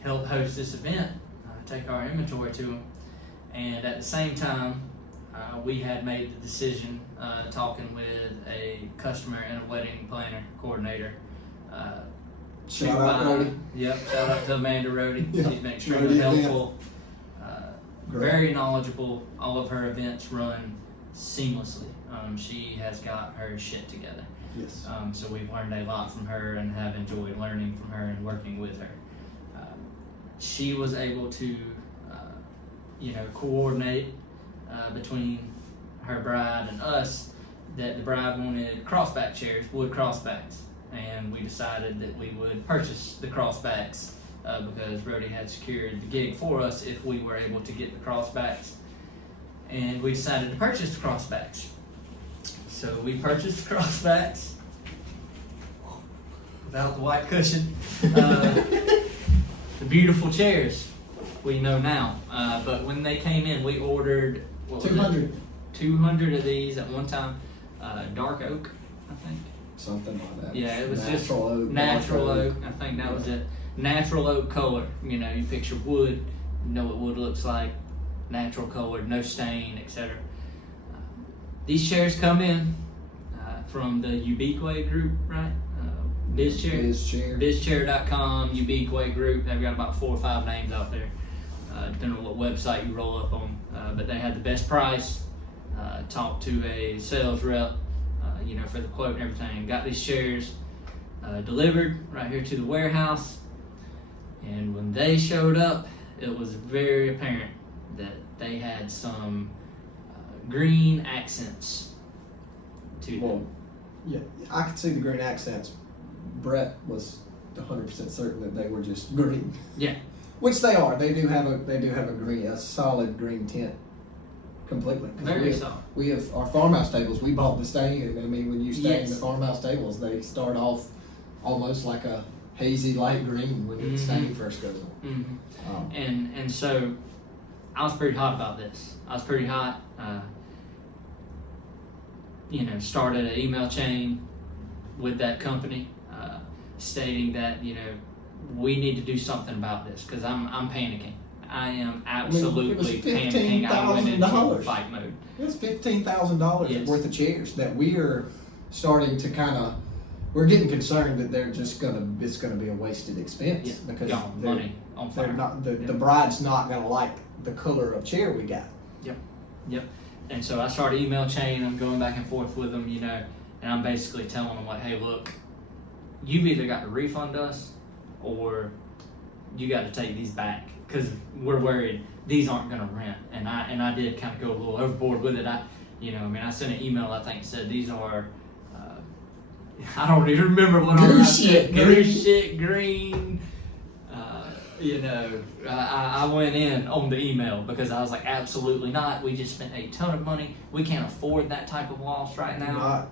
help host this event, take our inventory to them, and at the same time, we had made the decision, talking with a customer and a wedding planner coordinator. shout out Rody. Yep, shout out to Amanda Rody. Yeah, She's been extremely Rody, yeah. helpful, very knowledgeable. All of her events run seamlessly. She has got her shit together. Yes. So we've learned a lot from her and have enjoyed learning from her and working with her. She was able to, you know, coordinate between her bride and us that the bride wanted crossback chairs, wood crossbacks, and we decided that we would purchase the crossbacks because Rody had secured the gig for us if we were able to get the crossbacks, and we decided to purchase the crossbacks. So we purchased the crossbacks without the white cushion. The beautiful chairs we know now, but when they came in, we ordered 200 of these at one time. Dark oak, I think. Something like that. Yeah, it was natural just oak, natural oak. I think that was it. Natural oak color. You know, you picture wood, you know what wood looks like. Natural color, no stain, etc. These chairs come in from the Ubique group, right? BizChair. BizChair.com, Ubique group. They've got about 4 or 5 names out there. Depending on what website you roll up on. But they had the best price. Talked to a sales rep, you know, for the quote and everything. Got these chairs. delivered right here to the warehouse. And when they showed up, it was very apparent that they had some green accents to them. Well, yeah, I could see the green accents. Brett was 100% certain that they were just green. Yeah. Which they are. They do have a solid green tint. Completely. Very solid. We have our farmhouse tables. We bought the stain, and I mean, when you stay in the Yes. farmhouse tables, they start off almost like a hazy light green when the stain first goes on. Mm-hmm. And so I was pretty hot about this. I was pretty hot. Started an email chain with that company, stating that we need to do something about this because I'm panicking. I am absolutely it was panicking. I went into $15,000. fight mode. It was $15,000 Yes. worth of chairs that we are starting to we're getting concerned that it's gonna be a wasted expense Yeah. because Gone. Money on fire. they're not the bride's not gonna like the color of chair we got. Yep. And so I started email chain. I'm going back and forth with them, and I'm basically telling them like, hey, look, you've either got to refund us or you got to take these back because we're worried these aren't going to rent. And I did kind of go a little overboard with it. I sent an email, I think, said these are, I don't even remember what I said. Goose shit green. I went in on the email because I was like, absolutely not. We just spent a ton of money. We can't afford that type of loss right now.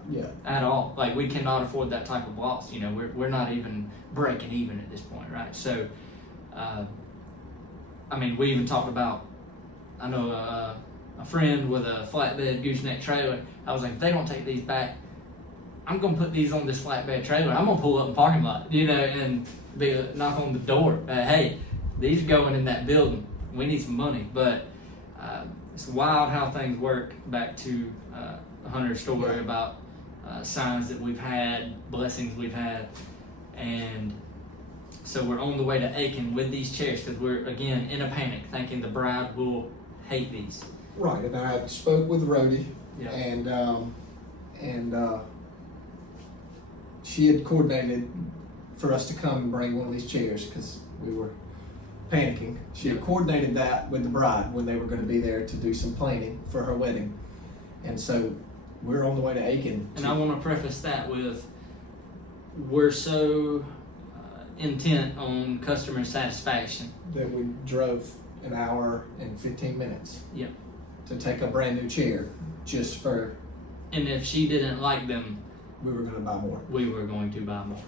At all. Like, we cannot afford that type of loss. We're not even breaking even at this point, right? So, we even talked about, I know a friend with a flatbed gooseneck trailer. I was like, if they don't take these back, I'm going to put these on this flatbed trailer. I'm going to pull up in the parking lot, and knock on the door. Hey, these are going in that building. We need some money. But it's wild how things work. Back to Hunter's story about signs that we've had, blessings we've had. And so we're on the way to Aiken with these chairs because we're, again, in a panic, thinking the bride will hate these. Right, and I spoke with Rhodey, Yeah. and she had coordinated for us to come and bring one of these chairs because we were panicking. She had coordinated that with the bride when they were going to be there to do some planning for her wedding, and so we're on the way to Aiken. And I want to preface that with, we're so intent on customer satisfaction that we drove an hour and 15 minutes. Yep. To take a brand new chair just for. And if she didn't like them, we were going to buy more. We were going to buy more.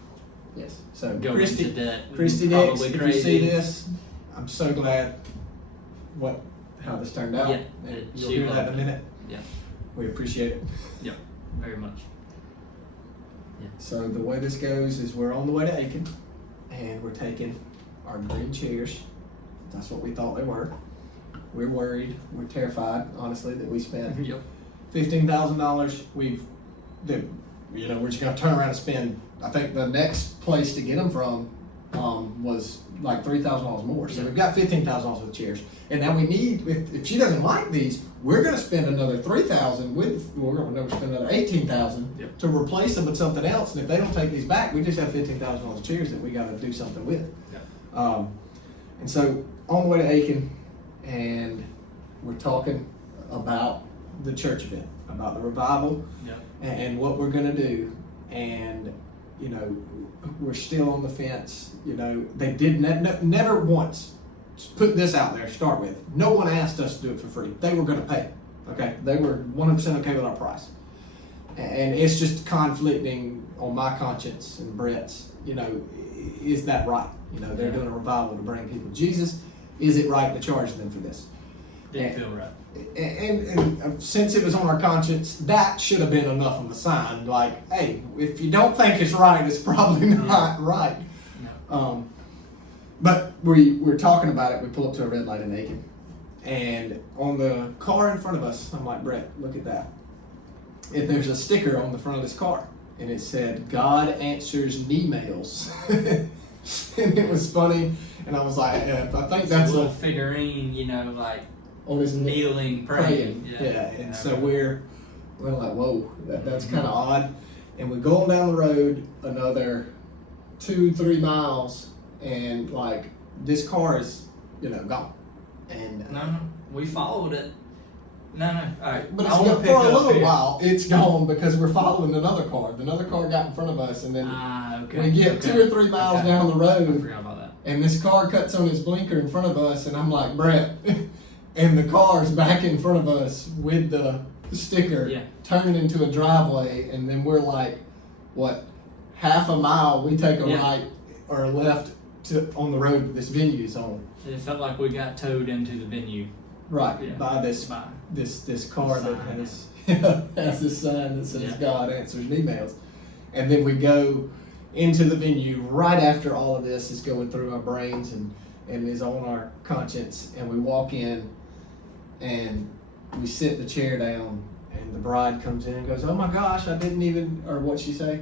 Yes. So go Christy, into debt. Christy Dix, if you see this, I'm so glad how this turned out. Yeah, and you'll hear that in a minute. Yeah. We appreciate it. Yeah, very much. Yeah. So the way this goes is we're on the way to Aiken, and we're taking our green chairs. That's what we thought they were. We're worried. We're terrified, honestly, that we spent $15,000. We're just gonna turn around and spend. I think the next place to get them from was like $3,000 more. So we've got $15,000 with chairs, and now we need. If she doesn't like these, we're gonna spend another $3,000 we're gonna spend another $18,000 to replace them with something else. And if they don't take these back, we just have $15,000 chairs that we got to do something with. Yeah. And so on the way to Aiken, and we're talking about the church event, about the revival, and what we're gonna do, and we're still on the fence. They did never once put this out there to start with. No one asked us to do it for free. They were gonna pay. Okay, they were 100% okay with our price, and it's just conflicting on my conscience and Brett's. Is that right? They're doing a revival to bring people to Jesus. Is it right to charge them for this? Didn't feel right. And since it was on our conscience, that should have been enough of a sign. Like, hey, if you don't think it's right, it's probably not right. No. But we're talking about it. We pull up to a red light in Aiken, and on the car in front of us, I'm like, Brett, look at that. And there's a sticker on the front of this car, and it said, "God answers emails." And it was funny, and I was like, I think that's a little figurine, like on his kneeling, praying. And so we're like, whoa, that's kind of odd. And we go on down the road another 2-3 miles, and like this car is, gone. And No, we followed it. No, all right. but I it's wanna for pick a up little here. while. It's gone because we're following another car. Another car got in front of us, and then Okay. we get 2 or 3 miles down the I road, forgot about that. and this car cuts on its blinker in front of us, and I'm like, Brett, and the car's back in front of us with the sticker, Yeah. turning into a driveway, and then we're like, what, half a mile, we take a Yeah. right or a left on the road that this venue is on. It felt like we got towed into the venue. Right, Yeah. by this By- car that Sign. has this sign that says Yeah. God answers emails. And then we go into the venue right after all of this is going through our brains and is on our conscience, and we walk in and we sit the chair down, and the bride comes in and goes, "Oh my gosh, I didn't even," or what'd she say?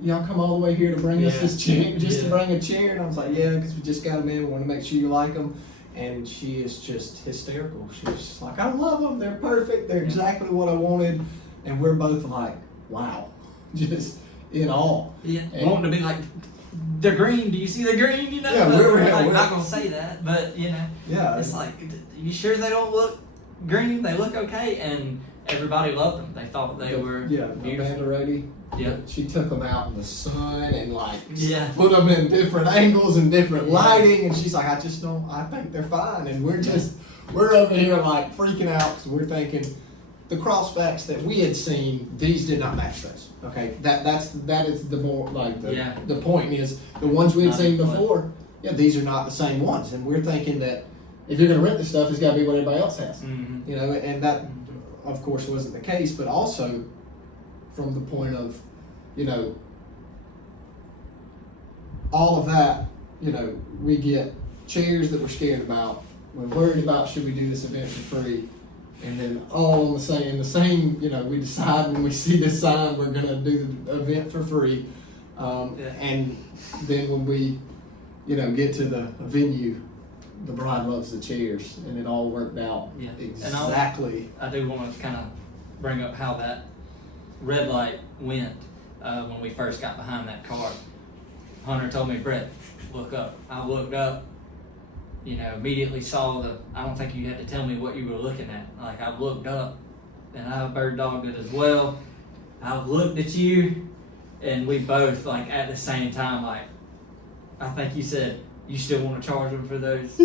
"Y'all come all the way here to bring us Yeah. this chair, just to Yeah. bring a chair?" And I was like, "Yeah, because we just got them in. We want to make sure you like them." And she is just hysterical. She's just like, "I love them. They're perfect. They're exactly what I wanted." And we're both like, "Wow," just in awe. Yeah. And- Wanting to be like, "The green, do you see the green?" You know? Yeah, But we're like, not going to say that, but, Yeah, it's like, you sure they don't look green? They look okay. And everybody loved them. They thought they were beautiful. Amanda Rady. Yeah. She took them out in the sun and Yeah. put them in different angles and different lighting, and she's like, I think they're fine. And we're over here like freaking out because we're thinking the crossbacks that we had seen, these did not match those. Okay, that is the more like the point is the ones we had Not seen even before. Yeah, these are not the same ones, and we're thinking that if you're gonna rent this stuff, it's got to be what everybody else has. Mm-hmm. And that of course wasn't the case, but also from the point of, all of that, we get chairs that we're scared about, we're worried about should we do this event for free, and then all on in the same, we decide when we see this sign we're gonna do the event for free, and then when we, get to the venue, the bride loves the chairs, and it all worked out Yeah. exactly. I do want to kind of bring up how that red light went when we first got behind that car. Hunter told me, "Brett, look up." I looked up, immediately saw I don't think you had to tell me what you were looking at. Like, I looked up and I bird dogged it as well. I looked at you and we both, like, at the same time, like, I think you said, "You still want to charge them for those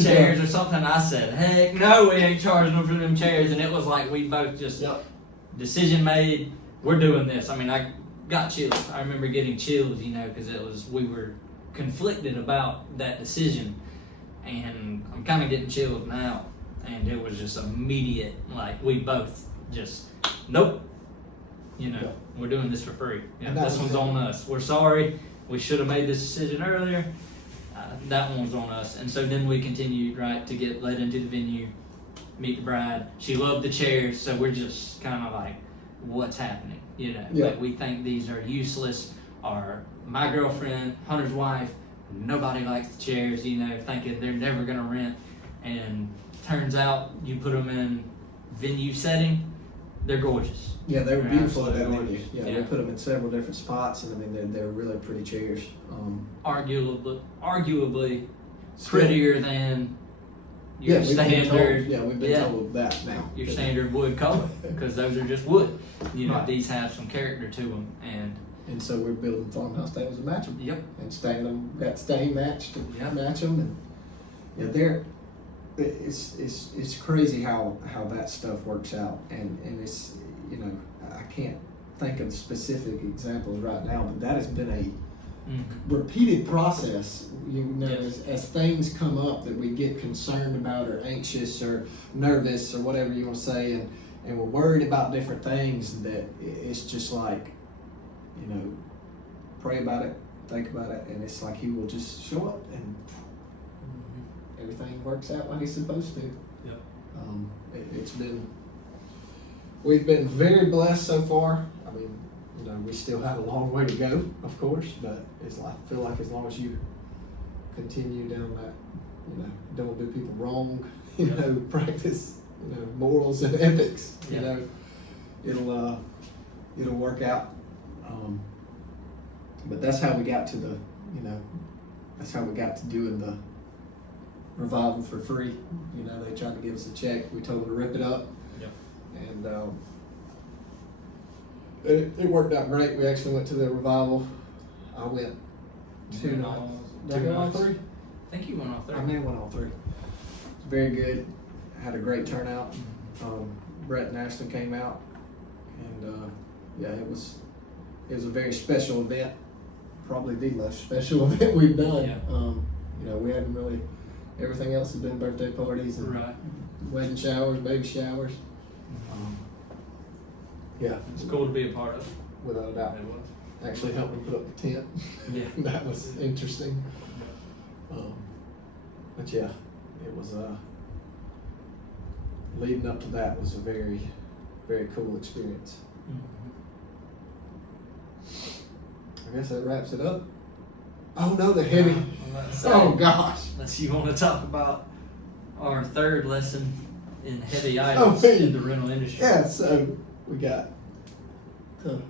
chairs or something?" I said, "Heck no, we ain't charging them for them chairs." And it was like we both just, decision made, we're doing this. I mean, I got chills. I remember getting chills, because we were conflicted about that decision. And I'm kind of getting chills now. And it was just immediate, like we both just, nope. We're doing this for free. And that This was one's it. on us. We're sorry. We should have made this decision earlier. That one's on us. And so then we continued, right, to get led into the venue, meet the bride. She loved the chairs, so we're just kind of like, what's happening? Yeah. Like, we think these are useless. My girlfriend, Hunter's wife, nobody likes the chairs, thinking they're never going to rent. And turns out you put them in venue setting, they're gorgeous. Yeah, they were They're beautiful at that absolutely venue. gorgeous. Yeah, we put them in several different spots, and I mean, they're really pretty chairs. Arguably Still- prettier than your we've been told. standard. Yeah, we've been Yeah. told that now. Your standard wood color, because those are just wood. Right. These have some character to them, and And so we're building farmhouse tables to match them, yep, and got stain matched to Yeah. match them, and it's crazy how that stuff works out, and it's I can't think of specific examples right now, but that has been a repeated process, Yes. as things come up that we get concerned about or anxious or nervous or whatever you want to say, and we're worried about different things, that it's just like, pray about it, think about it, and it's like He will just show up and everything works out like it's supposed to. Yep. We've been very blessed so far. I mean, we still have a long way to go, of course, but I feel like as long as you continue down that, don't do people wrong, practice, morals and ethics, it'll work out. But that's how we got to that's how we got to doing the revival for free. They tried to give us a check. We told them to rip it up. Yep. And it worked out great. We actually went to the revival. I went 2 nights. Did I go all 3? I think you went all 3. I may have went all 3. It was very good. Had a great turnout. Brett and Ashton came out, and it was a very special event. Probably the most special event we've done. Yeah. We hadn't really. Everything else has been birthday parties and Right. wedding showers, baby showers. It's cool to be a part of. Without a doubt. It was. Actually helped me put up the tent. Yeah. That was interesting. But yeah, it was leading up to that was a very, very cool experience. I guess that wraps it up. Oh no, the heavy. Oh gosh. Unless you want to talk about our 3rd lesson in heavy items man. in the rental industry. Yeah, so we got the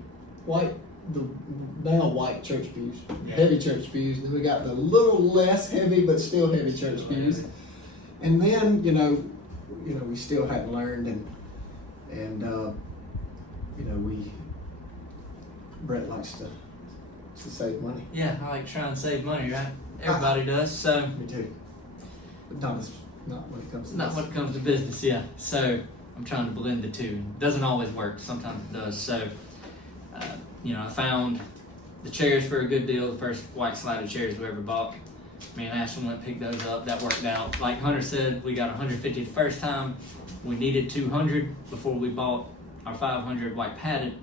now white church pews, Yeah. heavy church pews. Then we got the little less heavy but still heavy church pews. And then we still hadn't learned, and Brett likes to save money. Yeah, I like trying to save money, right? Everybody does. So Me too. But not when it comes to not this. when it comes to business, yeah. So I'm trying to blend the two. Doesn't always work. Sometimes it does. So I found the chairs for a good deal. The first white slider chairs we ever bought. Me and Ashton went and picked those up. That worked out. Like Hunter said, we got 150 the first time. We needed 200 before we bought our 500 white padded.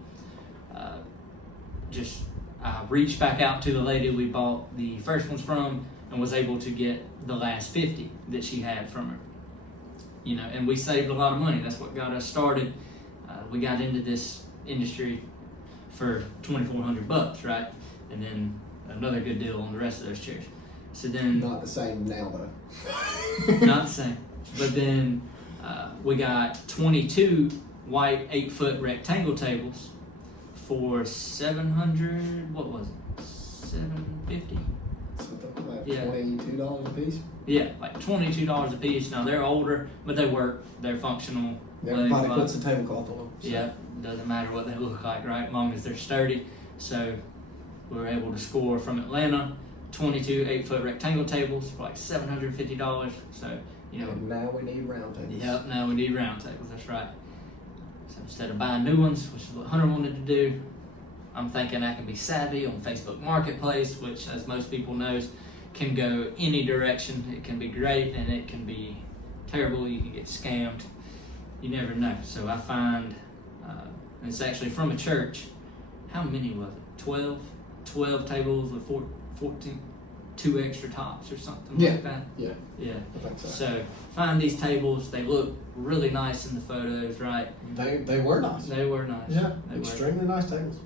I reached back out to the lady we bought the first ones from and was able to get the last 50 that she had from her. And we saved a lot of money. That's what got us started. We got into this industry for $2,400, right? And then another good deal on the rest of those chairs. So then, Not the same now though. not the same. But then we got 22 white 8-foot rectangle tables for $700. What was it? $750. Something like Yeah. $22 a piece. Yeah, like $22 a piece. Now they're older, but they work. They're functional. Everybody They've, puts a tablecloth on them. So. Yeah, doesn't matter what they look like, right? As long as they're sturdy. So we were able to score from Atlanta 22 8-foot rectangle tables for like $750. So And now we need round tables. Yep, now we need round tables, that's right. So instead of buying new ones, which is what Hunter wanted to do, I'm thinking I can be savvy on Facebook Marketplace, which as most people knows, can go any direction. It can be great and it can be terrible. You can get scammed. You never know. So I find, and it's actually from a church, how many was it? 12 tables with 14, 2 extra tops or something like that. Yeah. Yeah. I think so. So find these tables. They look really nice in the photos, right? They were nice. They were nice. Yeah, They were. extremely nice tables.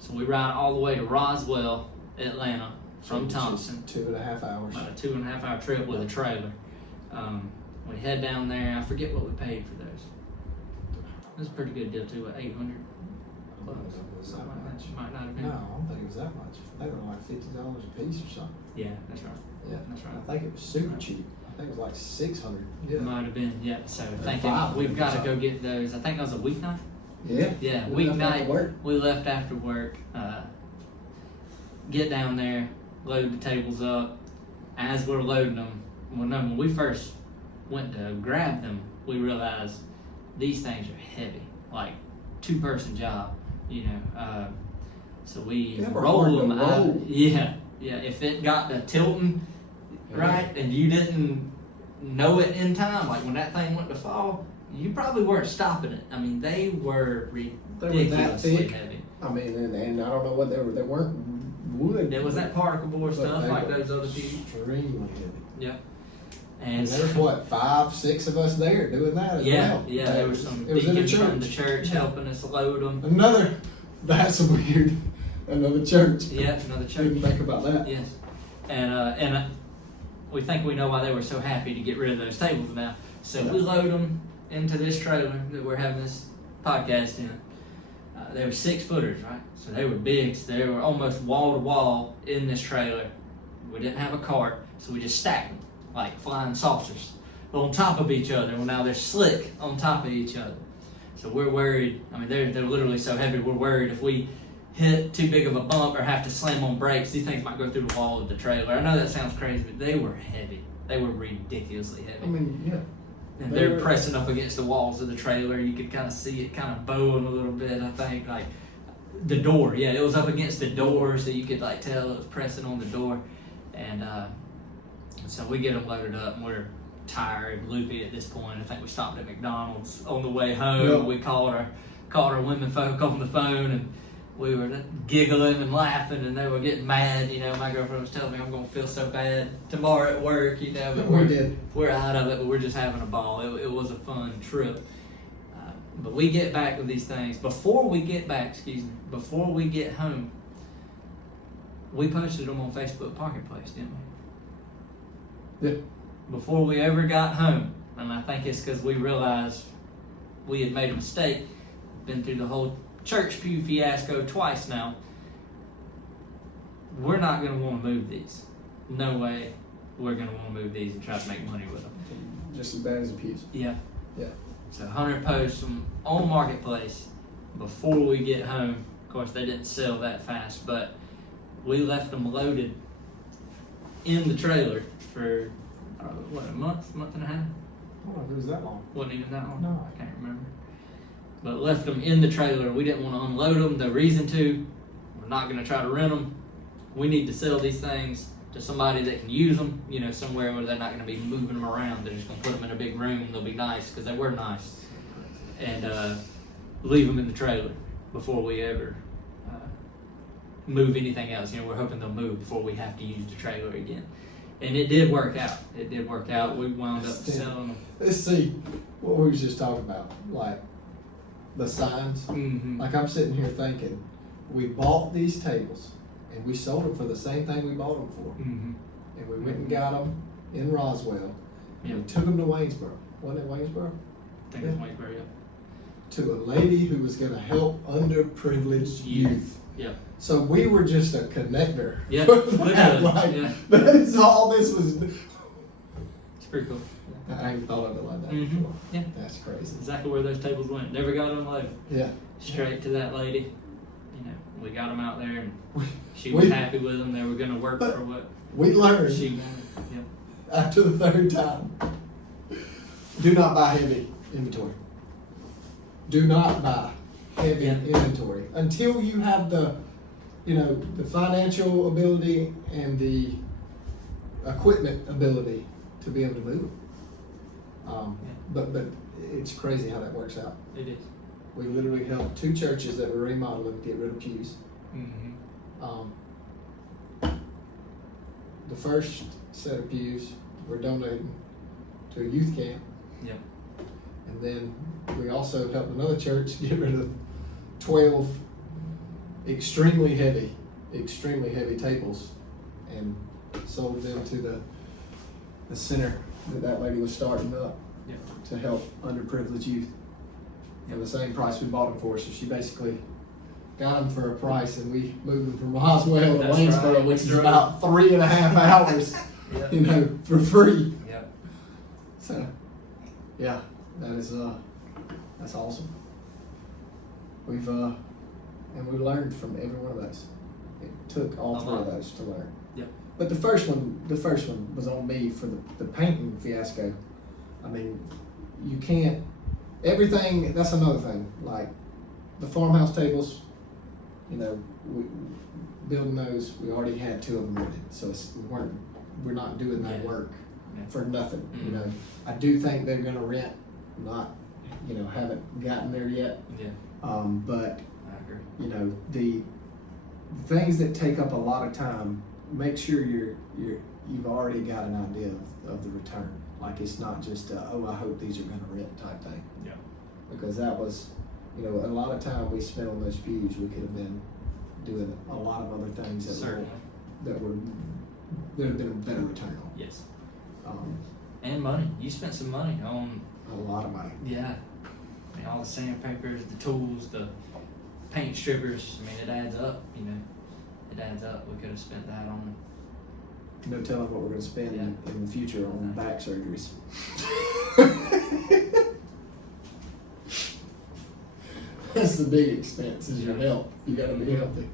So we ride all the way to Roswell, Atlanta, from Which is Thompson. 2.5 hours. About a 2.5 hour trip with a trailer. We head down there. I forget what we paid for those. It was a pretty good deal too. What, 800? I don't know if it was that Something like much. that. Might not have been. No, I don't think it was that much. They were like $50 a piece or something. Yeah, that's right. Yeah, That's right. I think it was super cheap. I think it was like 600. It might have been. Yeah. So thinking 500 we've got to or go get those. I think that was a weeknight. Yeah. Yeah, We left after weeknight. work. We left after work. Get down there, load the tables up. As we're loading them, when we first went to grab them, we realized these things are heavy, like 2-person job. So we They were roll hard to them out. roll. Yeah. If it got to tilting, right, and you didn't know it in time, like when that thing went to fall, you probably weren't stopping it. I mean, they were that ridiculously thick. heavy. I mean, and I don't know what they were. They weren't wood. It was that particle board but stuff they like were those other people. Extremely heavy. Yep. And And there's what 5, 6 of us there doing that as well. there were some It was in a deacons from the church. church helping us load them. That's weird. Another church. Yeah, another church. Didn't think about that. Yes, and we think we know why they were so happy to get rid of those tables now. So we load them into this trailer that we're having this podcast in. They were 6 footers, right? So they were big. So they were almost wall to wall in this trailer. We didn't have a cart, so we just stacked them like flying saucers on top of each other. Well, now they're slick on top of each other. So we're worried. I mean, they're literally so heavy. We're worried if we hit too big of a bump or have to slam on brakes, these things might go through the wall of the trailer. I know that sounds crazy, but they were heavy. They were ridiculously heavy. I mean, yeah. And they're pressing up against the walls of the trailer. You could kind of see it kind of bowing a little bit, I think. Like the door, yeah, it was up against the door, so you could like tell it was pressing on the door. And so we get them loaded up, and we're tired, loopy at this point. I think we stopped at McDonald's on the way home. Yep. We called our women folk on the phone, and we were giggling and laughing, and they were getting mad. You know, my girlfriend was telling me I'm gonna feel so bad tomorrow at work. You know, but we're out of it, but we're just having a ball. It was a fun trip. But we get back with these things. Before we get home, we posted them on Facebook Marketplace, didn't we? Yeah. Before we ever got home, and I think it's because we realized we had made a mistake. Been through the whole church pew fiasco twice now. We're not going to want to move these. No way we're going to want to move these and try to make money with them. Just as bad as the pews. Yeah. Yeah. So 100 posts on Marketplace before we get home. Of course, they didn't sell that fast, but we left them loaded in the trailer for, a month and a half? I don't know if it was that long. Wasn't even that long? No. I can't remember. But left them in the trailer. We didn't want to unload them. The reason to, we're not going to try to rent them. We need to sell these things to somebody that can use them, you know, somewhere where they're not going to be moving them around. They're just going to put them in a big room. They'll be nice because they were nice. And leave them in the trailer before we ever move anything else. You know, we're hoping they'll move before we have to use the trailer again. And it did work out. We wound up selling them. Let's see what we was just talking about, like the signs. Mm-hmm. Like I'm sitting here thinking, we bought these tables and we sold them for the same thing we bought them for. Mm-hmm. And we went and got them in Roswell. And we took them to Waynesboro. Wasn't it Waynesboro? I think it's Waynesboro, yeah. To a lady who was going to help underprivileged youth. Yeah. So we were just a connector. Yeah, That, literally. like, Yeah. that is all this was. It's pretty cool. I hadn't thought of it like that Mhm. before. Yeah. That's crazy. Exactly where those tables went. Never got unloaded. Yeah. Straight to that lady. You know, we got them out there, and she was happy with them. They were going to work for what We learned she wanted. Yeah. after the third time. Do not buy heavy inventory. Do not buy heavy inventory until you have the financial ability and the equipment ability to be able to move them. But it's crazy how that works out. It is. We literally helped 2 churches that were remodeling get rid of pews. Mm-hmm. The first set of pews we're donating to a youth camp. Yep. And then we also helped another church get rid of 12 extremely heavy tables and sold them to the center that lady was starting up to help underprivileged youth for the same price we bought them for. So she basically got them for a price, and we moved them from Roswell to That's Waynesboro, right. which is about 3.5 hours, for free. Yep. So, yeah, that's awesome. We've and we learned from every one of those. It took all 3 of those to learn. Yep. But the first one was on me for the painting fiasco. I mean, you can't. Everything. That's another thing. Like the farmhouse tables. You know, building those, we already had 2 of them rented, so we're not doing that work for nothing. Mm-hmm. You know, I do think they're gonna rent. Not, haven't gotten there yet. Yeah. But I agree. you know, the things that take up a lot of time, make sure you've already got an idea of the return. Like it's not just I hope these are gonna rent type thing. Yeah. Because that was, a lot of time we spent on those pews, we could have been doing a lot of other things that would have been a better return on. Yes. And money. You spent some money on a lot of money. Yeah. I mean, all the sandpapers, the tools, the paint strippers. I mean, it adds up. You know, it adds up. We could have spent that on. No telling what we're going to spend in the future on back surgeries. That's the big expense, is your health. You gotta be healthy.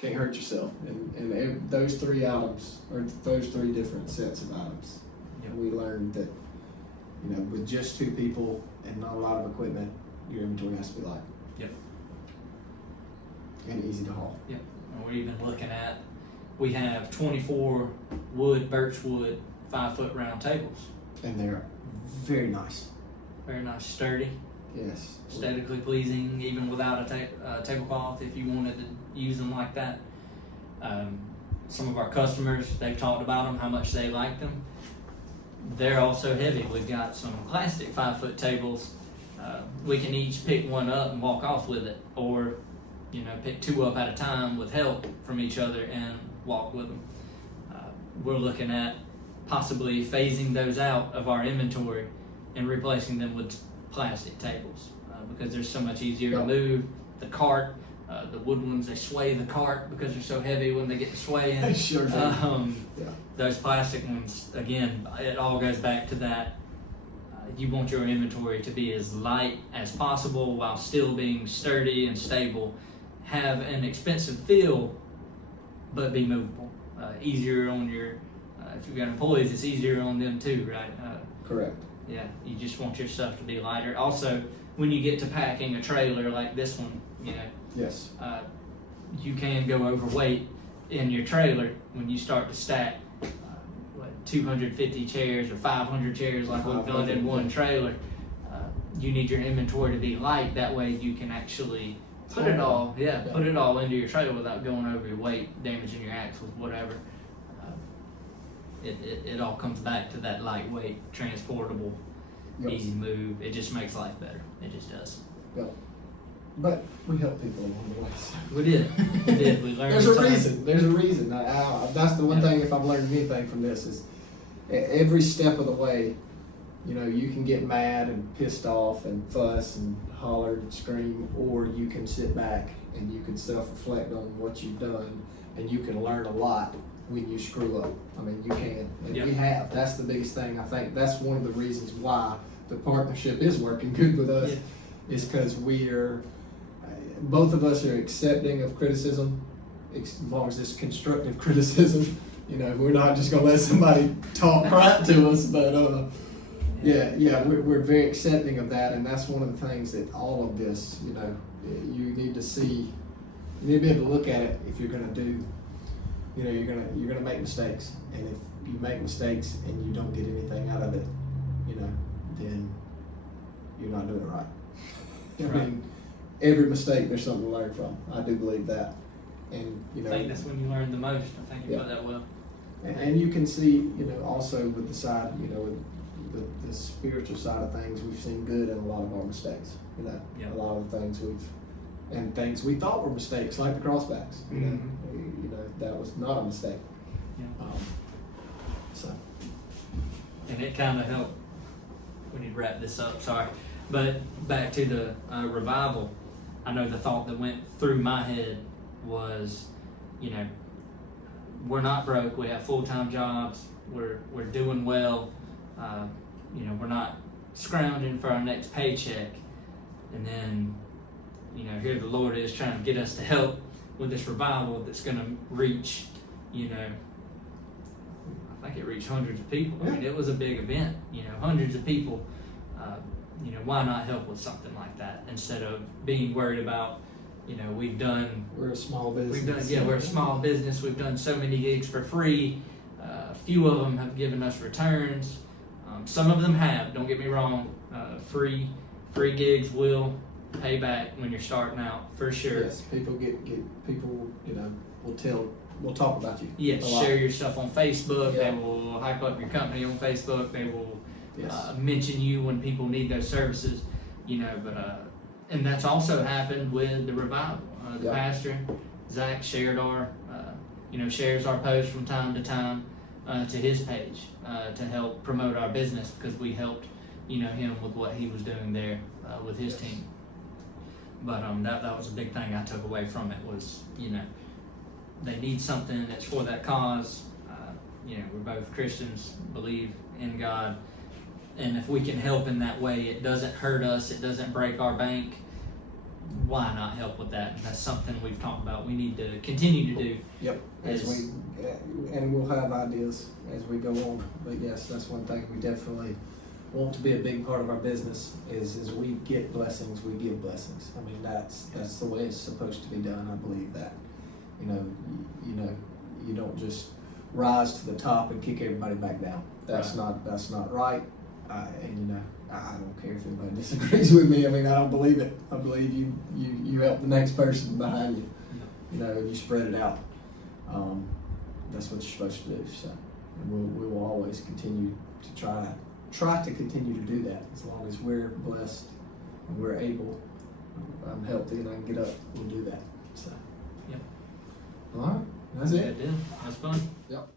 Can't hurt yourself. And those 3 items, or those 3 different sets of items, Yep. we learned that, You know, with just 2 people and not a lot of equipment, your inventory has to be light. Yep. And easy to haul. Yep. And we're even looking at, we have 24 birchwood 5-foot round tables. And they're very nice. Very nice, sturdy, Yes. aesthetically pleasing, even without a tablecloth if you wanted to use them like that. Some of our customers, they've talked about them, how much they like them. They're also heavy. We've got some plastic 5-foot tables. We can each pick one up and walk off with it, or pick 2 up at a time with help from each other and walk with them. We're looking at possibly phasing those out of our inventory and replacing them with plastic tables because they're so much easier to move. The cart, the wood ones, they sway the cart because they're so heavy when they get to swaying. Sure do. Those plastic ones, again, it all goes back to that. You want your inventory to be as light as possible while still being sturdy and stable. Have an expensive feel, but be movable. Easier on your, if you've got employees, it's easier on them too, right? correct. Yeah, you just want your stuff to be lighter. Also, when you get to packing a trailer like this one, Yes. You can go overweight in your trailer when you start to stack 250 chairs or 500 chairs like we've done in one trailer. You need your inventory to be light. That way you can actually put it all into your trailer without going over your weight, damaging your axles, whatever. It all comes back to that lightweight, transportable, easy move. It just makes life better. It just does. Yep. But we help people along the way. So. We did. We learned. There's a reason. There's a reason. That's the one thing. If I've learned anything from this is, every step of the way, you can get mad and pissed off and fuss and holler and scream, or you can sit back and you can self-reflect on what you've done, and you can learn a lot when you screw up. I mean, you can, and we have. That's the biggest thing. I think that's one of the reasons why the partnership is working good with us, is because both of us are accepting of criticism, as long as it's constructive criticism. We're not just gonna let somebody talk crap to us, but we're very accepting of that, and that's one of the things that all of this, you need to see, you need to be able to look at it. If you're gonna do, you're gonna make mistakes, and if you make mistakes and you don't get anything out of it, then you're not doing it right. I mean, every mistake there's something to learn from. I do believe that, and I think that's when you learn the most. I think you put that well. And you can see, also with the side, with the spiritual side of things, we've seen good in a lot of our mistakes. A lot of the things things we thought were mistakes, like the crossbacks. That was not a mistake. And it kind of helped. We need to wrap this up. Sorry, but back to the revival. I know the thought that went through my head was, we're not broke. We have full-time jobs. We're doing well. We're not scrounging for our next paycheck. And then, here the Lord is trying to get us to help with this revival that's going to reach, I think it reached hundreds of people. I mean, it was a big event. Hundreds of people. Why not help with something like that instead of being worried about, We're a small business. We're a small business. We've done so many gigs for free. A few of them have given us returns. Some of them have. Don't get me wrong. Free gigs will pay back when you're starting out for sure. Yes, people will talk about you. Yes, share your stuff on Facebook. They will hype up your company on Facebook. They will mention you when people need those services. And that's also happened with the revival. The pastor, Zach, shared shares our post from time to time to his page to help promote our business because we helped, him with what he was doing there with his team. But that was a big thing I took away from it was, you know, they need something that's for that cause. You know, we're both Christians, believe in God, and if we can help in that way, it doesn't hurt us, it doesn't break our bank. Why not help with that? And that's something we've talked about. We need to continue to do. Yep. And we'll have ideas as we go on. But yes, that's one thing we definitely want to be a big part of our business is we get blessings, we give blessings. I mean, that's the way it's supposed to be done. I believe that. You know, you don't just rise to the top and kick everybody back down. That's not right. And you know, I don't care if anybody disagrees with me. I mean, I don't believe it. I believe you help the next person behind you. You know, and you spread it out. That's what you're supposed to do. So, and we will always continue to try to continue to do that as long as we're blessed and we're able. I'm healthy and I can get up. We'll do that. So, Yep. All right, that's it. Good deal. That's fun. Yep.